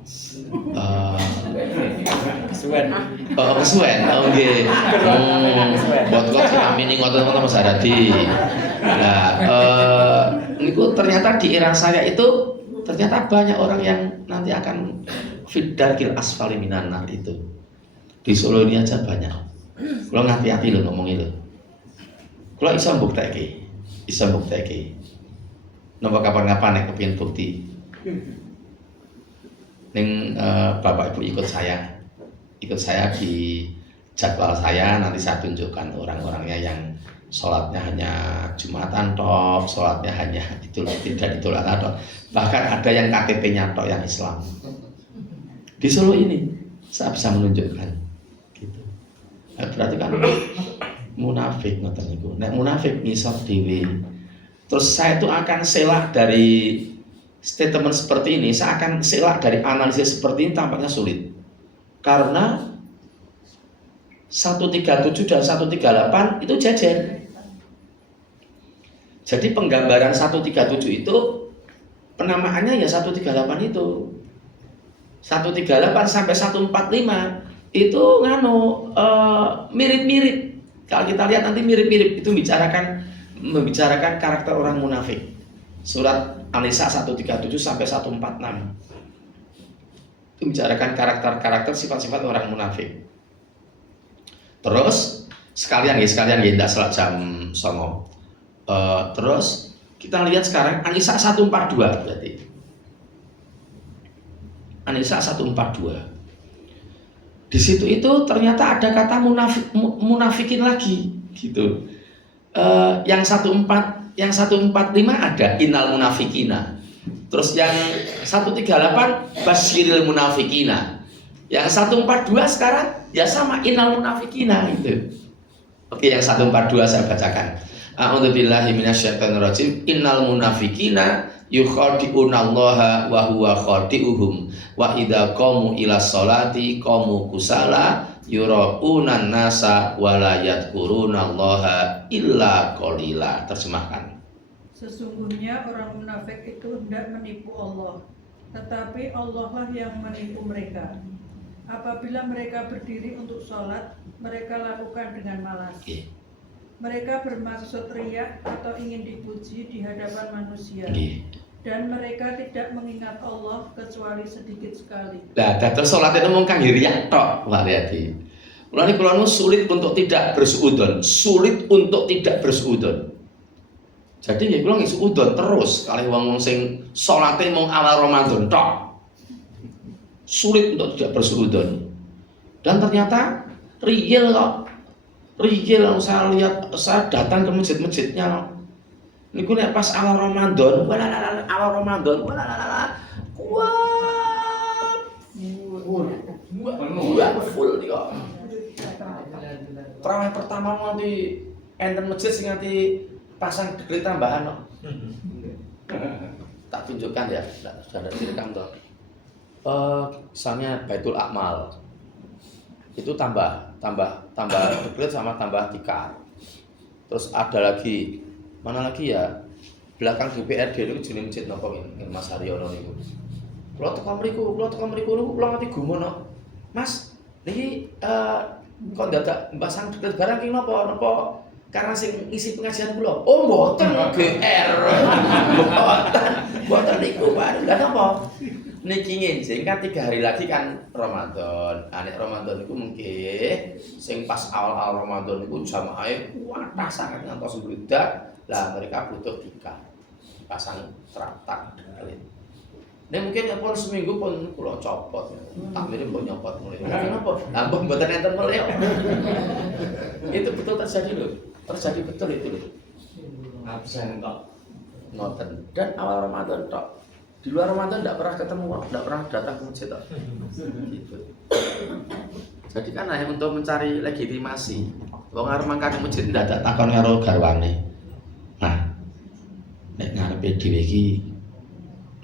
Kesuwen. Nggih. Buat kok amini ngoten-ngoten Mas Haradi. Nah, niku ternyata di era saya itu ternyata banyak orang yang nanti akan fiddarkil asfali minan nar itu. Di Solo ini aja banyak. Kalau hati-hati lho ngomongin lho. Kalau iso mbukteki. Napa kapan-kapan nek kepengin bukti. Ning Bapak Ibu ikut saya di jadwal saya, nanti saya tunjukkan orang-orangnya yang sholatnya hanya Jumatan tok, sholatnya hanya itu tidak ditolak tok. Bahkan ada yang KTP-nya tok yang Islam. Di Solo ini saya bisa menunjukkan gitu. Berarti kan munafik ngoten niku. Nek munafik ngisor dhewe. Terus saya itu akan selak dari statement seperti ini, saya akan selak dari analisis seperti ini tampaknya sulit. Karena 137 dan 138 itu jajar. Jadi penggambaran 137 itu penamaannya ya 138 itu. 138 sampai 145 itu mirip-mirip. Kalau kita lihat nanti mirip-mirip, itu membicarakan karakter orang munafik. Surat An-Nisa 137 sampai 146. Itu membicarakan karakter sifat-sifat orang munafik. Terus sekalian tidak salah jam songo. Terus kita lihat sekarang An-Nisa 142 berarti. An-Nisa 142. Di situ itu ternyata ada kata munafikin lagi gitu. Yang 145 ada innal munafikina. Terus yang 138 basyiril munafikina. Yang 142 sekarang ya sama innal munafikina itu. Oke, yang 142 saya bacakan. A'udzubillahi minasyaitonirrajim. Innal munafikina yukhadi'unallaha wa huwa khadi'uhum wa idza qamu ila sholati qamu kusala yura'unan nasa wa la yadhkurunallaha illa qalila. Terjemahkan. Sesungguhnya orang munafik itu hendak menipu Allah, tetapi Allah lah yang menipu mereka. Apabila mereka berdiri untuk sholat, mereka lakukan dengan malas. Mereka bermaksud riya atau ingin dipuji di hadapan manusia. Dan mereka tidak mengingat Allah kecuali sedikit sekali. Nah, terus sholat itu mung kangge riya tok, Pak Riyadi. Kula sulit untuk tidak bersuudzon, Jadi nggih kula nggih suudzon terus kalih wong sing salate mung awal Ramadan tok. Sulit untuk tidak bersuudzon. Dan ternyata real kok Rikil saya lihat, saya datang ke masjid-masjidnya. Niku nek pas awal Ramadan, awal Ramadan, kuat, full ya. Terawih pertama nganti enten masjid sing nganti pasang dekret tambahan kok. Tak tunjukkan ya, sudah ada direkam toh. Misalnya Baitul Akmal. Itu tambah dekret sama tambah tikar. Terus ada lagi, mana lagi ya? Belakang DPRD itu jenenge masjid napa nggih Mas Haryono niku. Kula teko mriku niku kula nganti gumun kok. Mas, niki kok dadak pasang dekret barang ki napa karena sing isi pengajian kula. Oh mboten GR. Mboten niku Pak. Lah napa? Niki nginjing kan 3 hari lagi kan Ramadan. Nek Ramadan itu mungkin sing pas awal Ramadan itu jamaahe kuatah sangat ngantos mbledak. Lah mereka butuh tikar. Pasang traktak dekret. Nek mungkin ya pun seminggu pun kula copot. Takmire pun nyopot mulai. Kenapa? Lah mboten enten mulai. Itu betul terjadi loh. Terjadi betul itu loh. Absen kok. Ngoten. Dan awal Ramadan tok. Di luar Ramadan tidak pernah ketemu, tidak pernah datang ke masjid. Gitu. Jadi kan hanya untuk mencari legitimasi. Wong arep mangkat masjid ndak ada takon karo garwane. Nah, nek ngarepe dhewe iki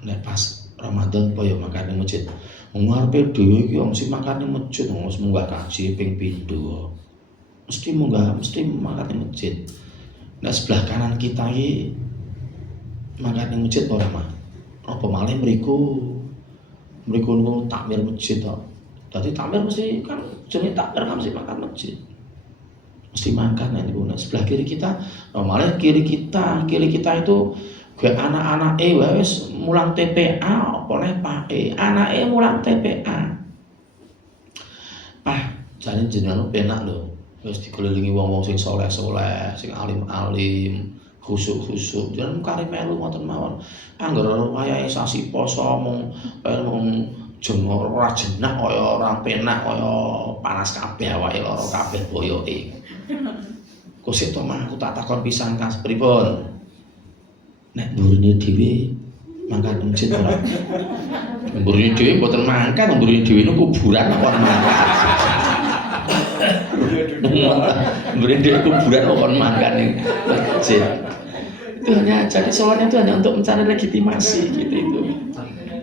nek pas Ramadan apa ya mangkat masjid. Wong ngarepe dhewe iki mesti mangkat masjid, mesti munggah kaji ping pindho. Mesti mangkat masjid. Nek sebelah kanan kita iki mangkat masjid ora mah. Apa malih mriku niku takmir masjid to. Dadi takmir mesti kan jenenge takmir kan mesti makan masjid. Mesti makan niku sebelah kiri kita. Malah kiri kita itu gue anak-anake wis mulang TPA apa neh pake. Anake mulang TPA. Jane jenengan penak lho. Wis dikelilingi wong-wong sing saleh-saleh, sing alim-alim. Khusuk-khusuk, jangan kari melu ngoten mawon. Angger wayahe sasi poso mung jengor ora jenah kaya ora penak kaya panas kabeh awake lara kabeh boyoke. Kusik to mah aku tak takon pisan Kas pripun. Nek mburine dhewe mangkat masjid ora. Mburine dhewe mboten mangkat, mburine dhewe niku kuburan kok ora mangkat. Mburine dhewe kuburan kok ora mangkat ning masjid. Itu hanya jadi soalnya itu hanya untuk mencari legitimasi gitu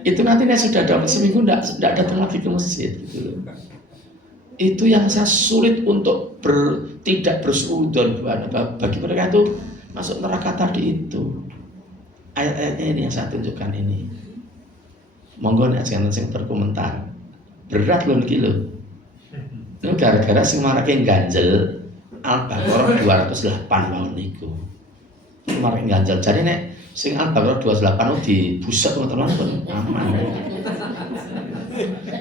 itu nanti sudah dapat seminggu tidak datang lagi ke masjid gitu. Itu yang saya sulit untuk tidak bersuudzon bagi mereka itu masuk neraka tadi itu. Ayat-ayatnya ini yang saya tunjukkan ini. Monggo nek jangan sing berkomentar. Berat loh iki lho. Itu gara-gara sing marake ganjel Al-Baqarah 208 tahun niku. Kemarin ganjal, jadi nek sing Al-Baqarah 28 dibusek teman-teman aman.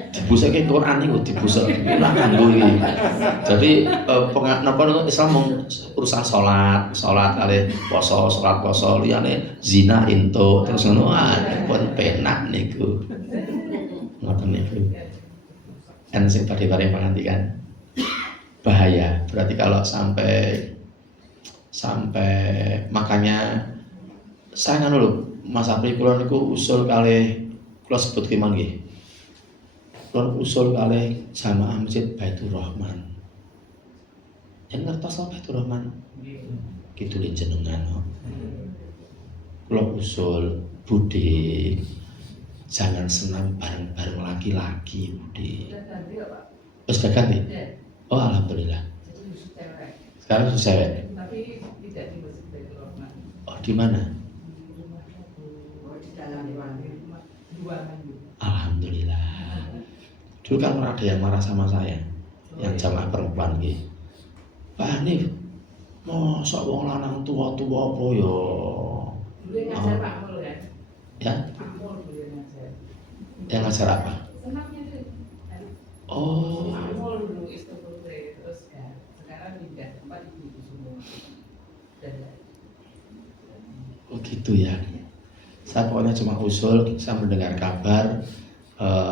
Dibusek ke Quran niku dibusek ilang kanggo iki. Jadi napa niku Islam mung urusan salat kali poso, salat poso liyane zina entuk terus ngono pun penak niku. Ngoten niku. Kan sing tadi-tadi pangandikan bahaya. Berarti kalau sampai makanya saya nganu lho Mas Apri kula niku usul kalih kula sebut keman nggih. Kula usul kalih jamaah masjid Baitur Rahman. Yen ngertos Baitur Rahman? Kidule jenengan. Kula usul budhe jangan senam bareng-bareng laki-laki budhe. Wis ganti? Oh alhamdulillah. Sekarang sudah cewek. Tapi tidak di masjid Baitur Rahman. Oh di mana? Di dalam ruangan. Alhamdulillah. Dulu kan ada yang marah sama saya, yang jamaah perempuan gitu. Pak Hanif, masa wong lanang tua-tua apa ya? Dulu ngajar Pak Mul kan? Ya? Pak Mul dulu ngajar. Yang ngajar apa? Senamnya tuh. Oh. Pak Mul dulu itu terus ya. Sekarang pindah tempat di semua. Oh gitu ya. Saya pokoknya cuma usul, saya mendengar kabar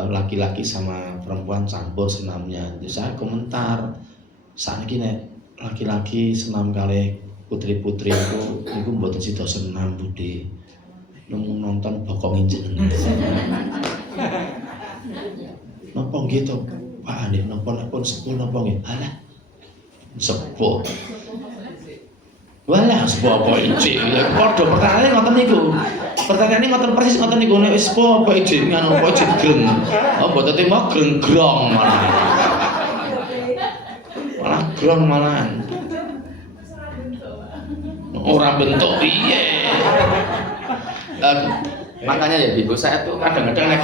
laki-laki sama perempuan campur senamnya. Terus saya komentar, saat ini laki-laki senam kali putri-putri iku mboten sida senam Budi. Nonton bokongin jenengan. Napa nggih to Pak Andi, napa sepuh napa nggih? Alah. Sepuh. Walah sepuh apa ijik? Ya padha pertanyaane ngoten niku. Pertanyaane ngoten persis ngoten niku nek wis sepuh apa ijik ngono apa ijik greng. Oh mboten tembok greng-grong malah. Malah grong malahan. Ora bentuk piye. Makanya ya Ibu, saya tuh kadang-kadang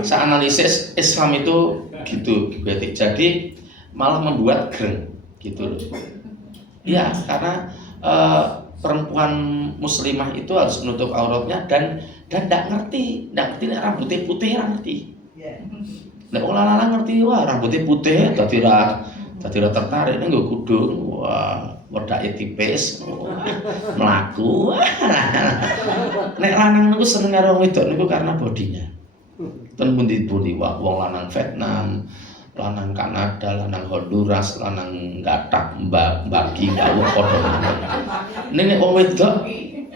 saya analisis Islam itu gitu berarti. Jadi malah membuat greng gitu loh. Ya karena perempuan muslimah itu harus menutup auratnya dan tidak ngerti nek rambutnya putih ngerti. Nek wong lanang ngerti wah rambutnya putih dadi ra tertarik nek nggo kudu wah wedake tipis mlaku. Nek lanang niku seneng karo wedok niku karena bodinya. Ten pundi-pundi wong lanang Vietnam, lanang Kanada, lanang Honduras, lanang gatak, bagi gawuk padha. Nek wong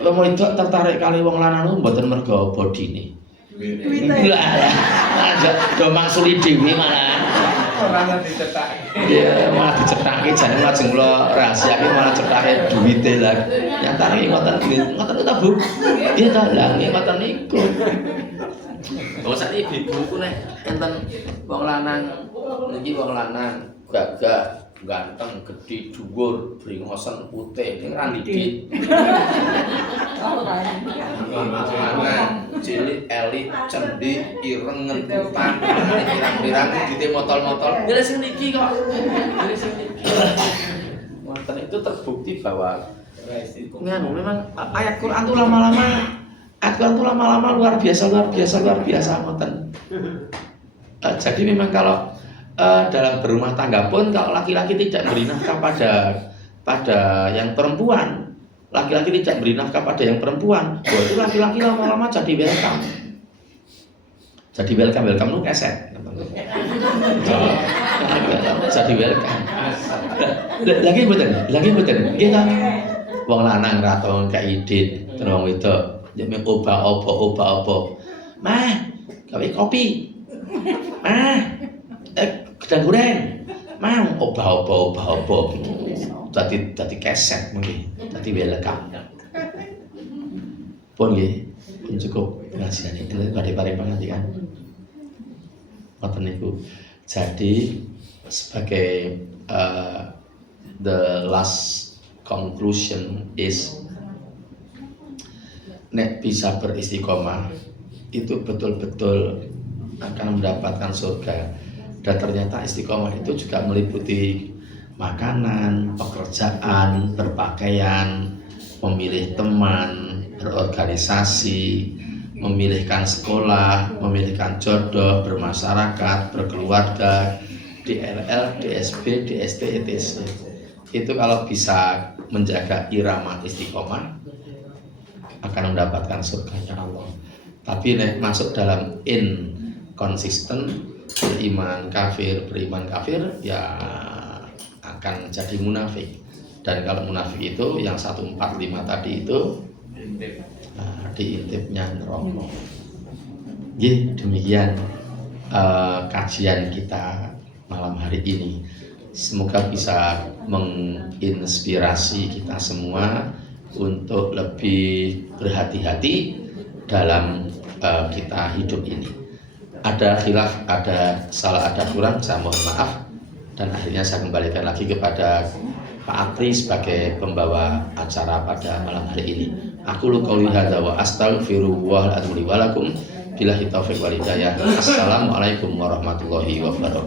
wedok tertarik kali wong lanang niku mboten mergo bodine. Lah, aja do maksuli dhewe malah. Orang dicetak. Iya, malah dicetake jane lajeng kula rahasiake malah cetake duwite lah. Nyatane ngoten ta Bu? Iya ta, lah ngoten niku. Wong sak iki ibuku nek enten wong lanang niki wong lanang gagah ganteng, gede, dhuwur, bringosen, putih, ning ra dikit. Lanang cilik, elit, cendik, ireng, ngentutan, pirang-pirang dite motol-motol. Ngene sing niki kok. Ngene sing niki. Wonten itu terbukti bahwa nganu memang ayat Quran tuh lama-lama luar biasa ngoten. Jadi memang kalau dalam berumah tangga pun kalau laki-laki tidak beri nafkah pada yang perempuan, laki-laki tidak beri nafkah pada yang perempuan, itu laki-laki lama-lama jadi welcome. Jadi welcome lu keset. Jadi welcome. Lagi betul. Kita wong lanang ra tau kaidit, terus wong wedok jame oba-oba. Mah, gawe kopi. Mah, gedang goreng. Mah, oba-oba. Dadi keset mungkin. Dadi welcome. Pun nggih, pun cukup pengajian iki badhe paring pangandikan. Ngoten niku. Jadi sebagai the last conclusion is nek bisa beristiqomah itu betul-betul akan mendapatkan surga. Dan ternyata istiqomah itu juga meliputi makanan, pekerjaan, berpakaian, memilih teman, berorganisasi, memilihkan sekolah, memilihkan jodoh, bermasyarakat, berkeluarga, DLL, DSB, DST, etc. Itu kalau bisa menjaga irama istiqomah akan mendapatkan surganya Allah. Tapi nek masuk dalam inconsistent, beriman kafir ya akan jadi munafik. Dan kalau munafik itu yang 145 tadi itu diintipnya neraka. Demikian kajian kita malam hari ini. Semoga bisa menginspirasi kita semua untuk lebih berhati-hati dalam kita hidup ini. Ada khilaf, ada salah, ada kurang, saya mohon maaf. Dan akhirnya saya kembalikan lagi kepada Pak Atri sebagai pembawa acara pada malam hari ini. Aku qouli hadza wa astaghfirullahaladzim li wa lakum. Billahi taufiq wal hidayah. Assalamualaikum warahmatullahi wabarakatuh.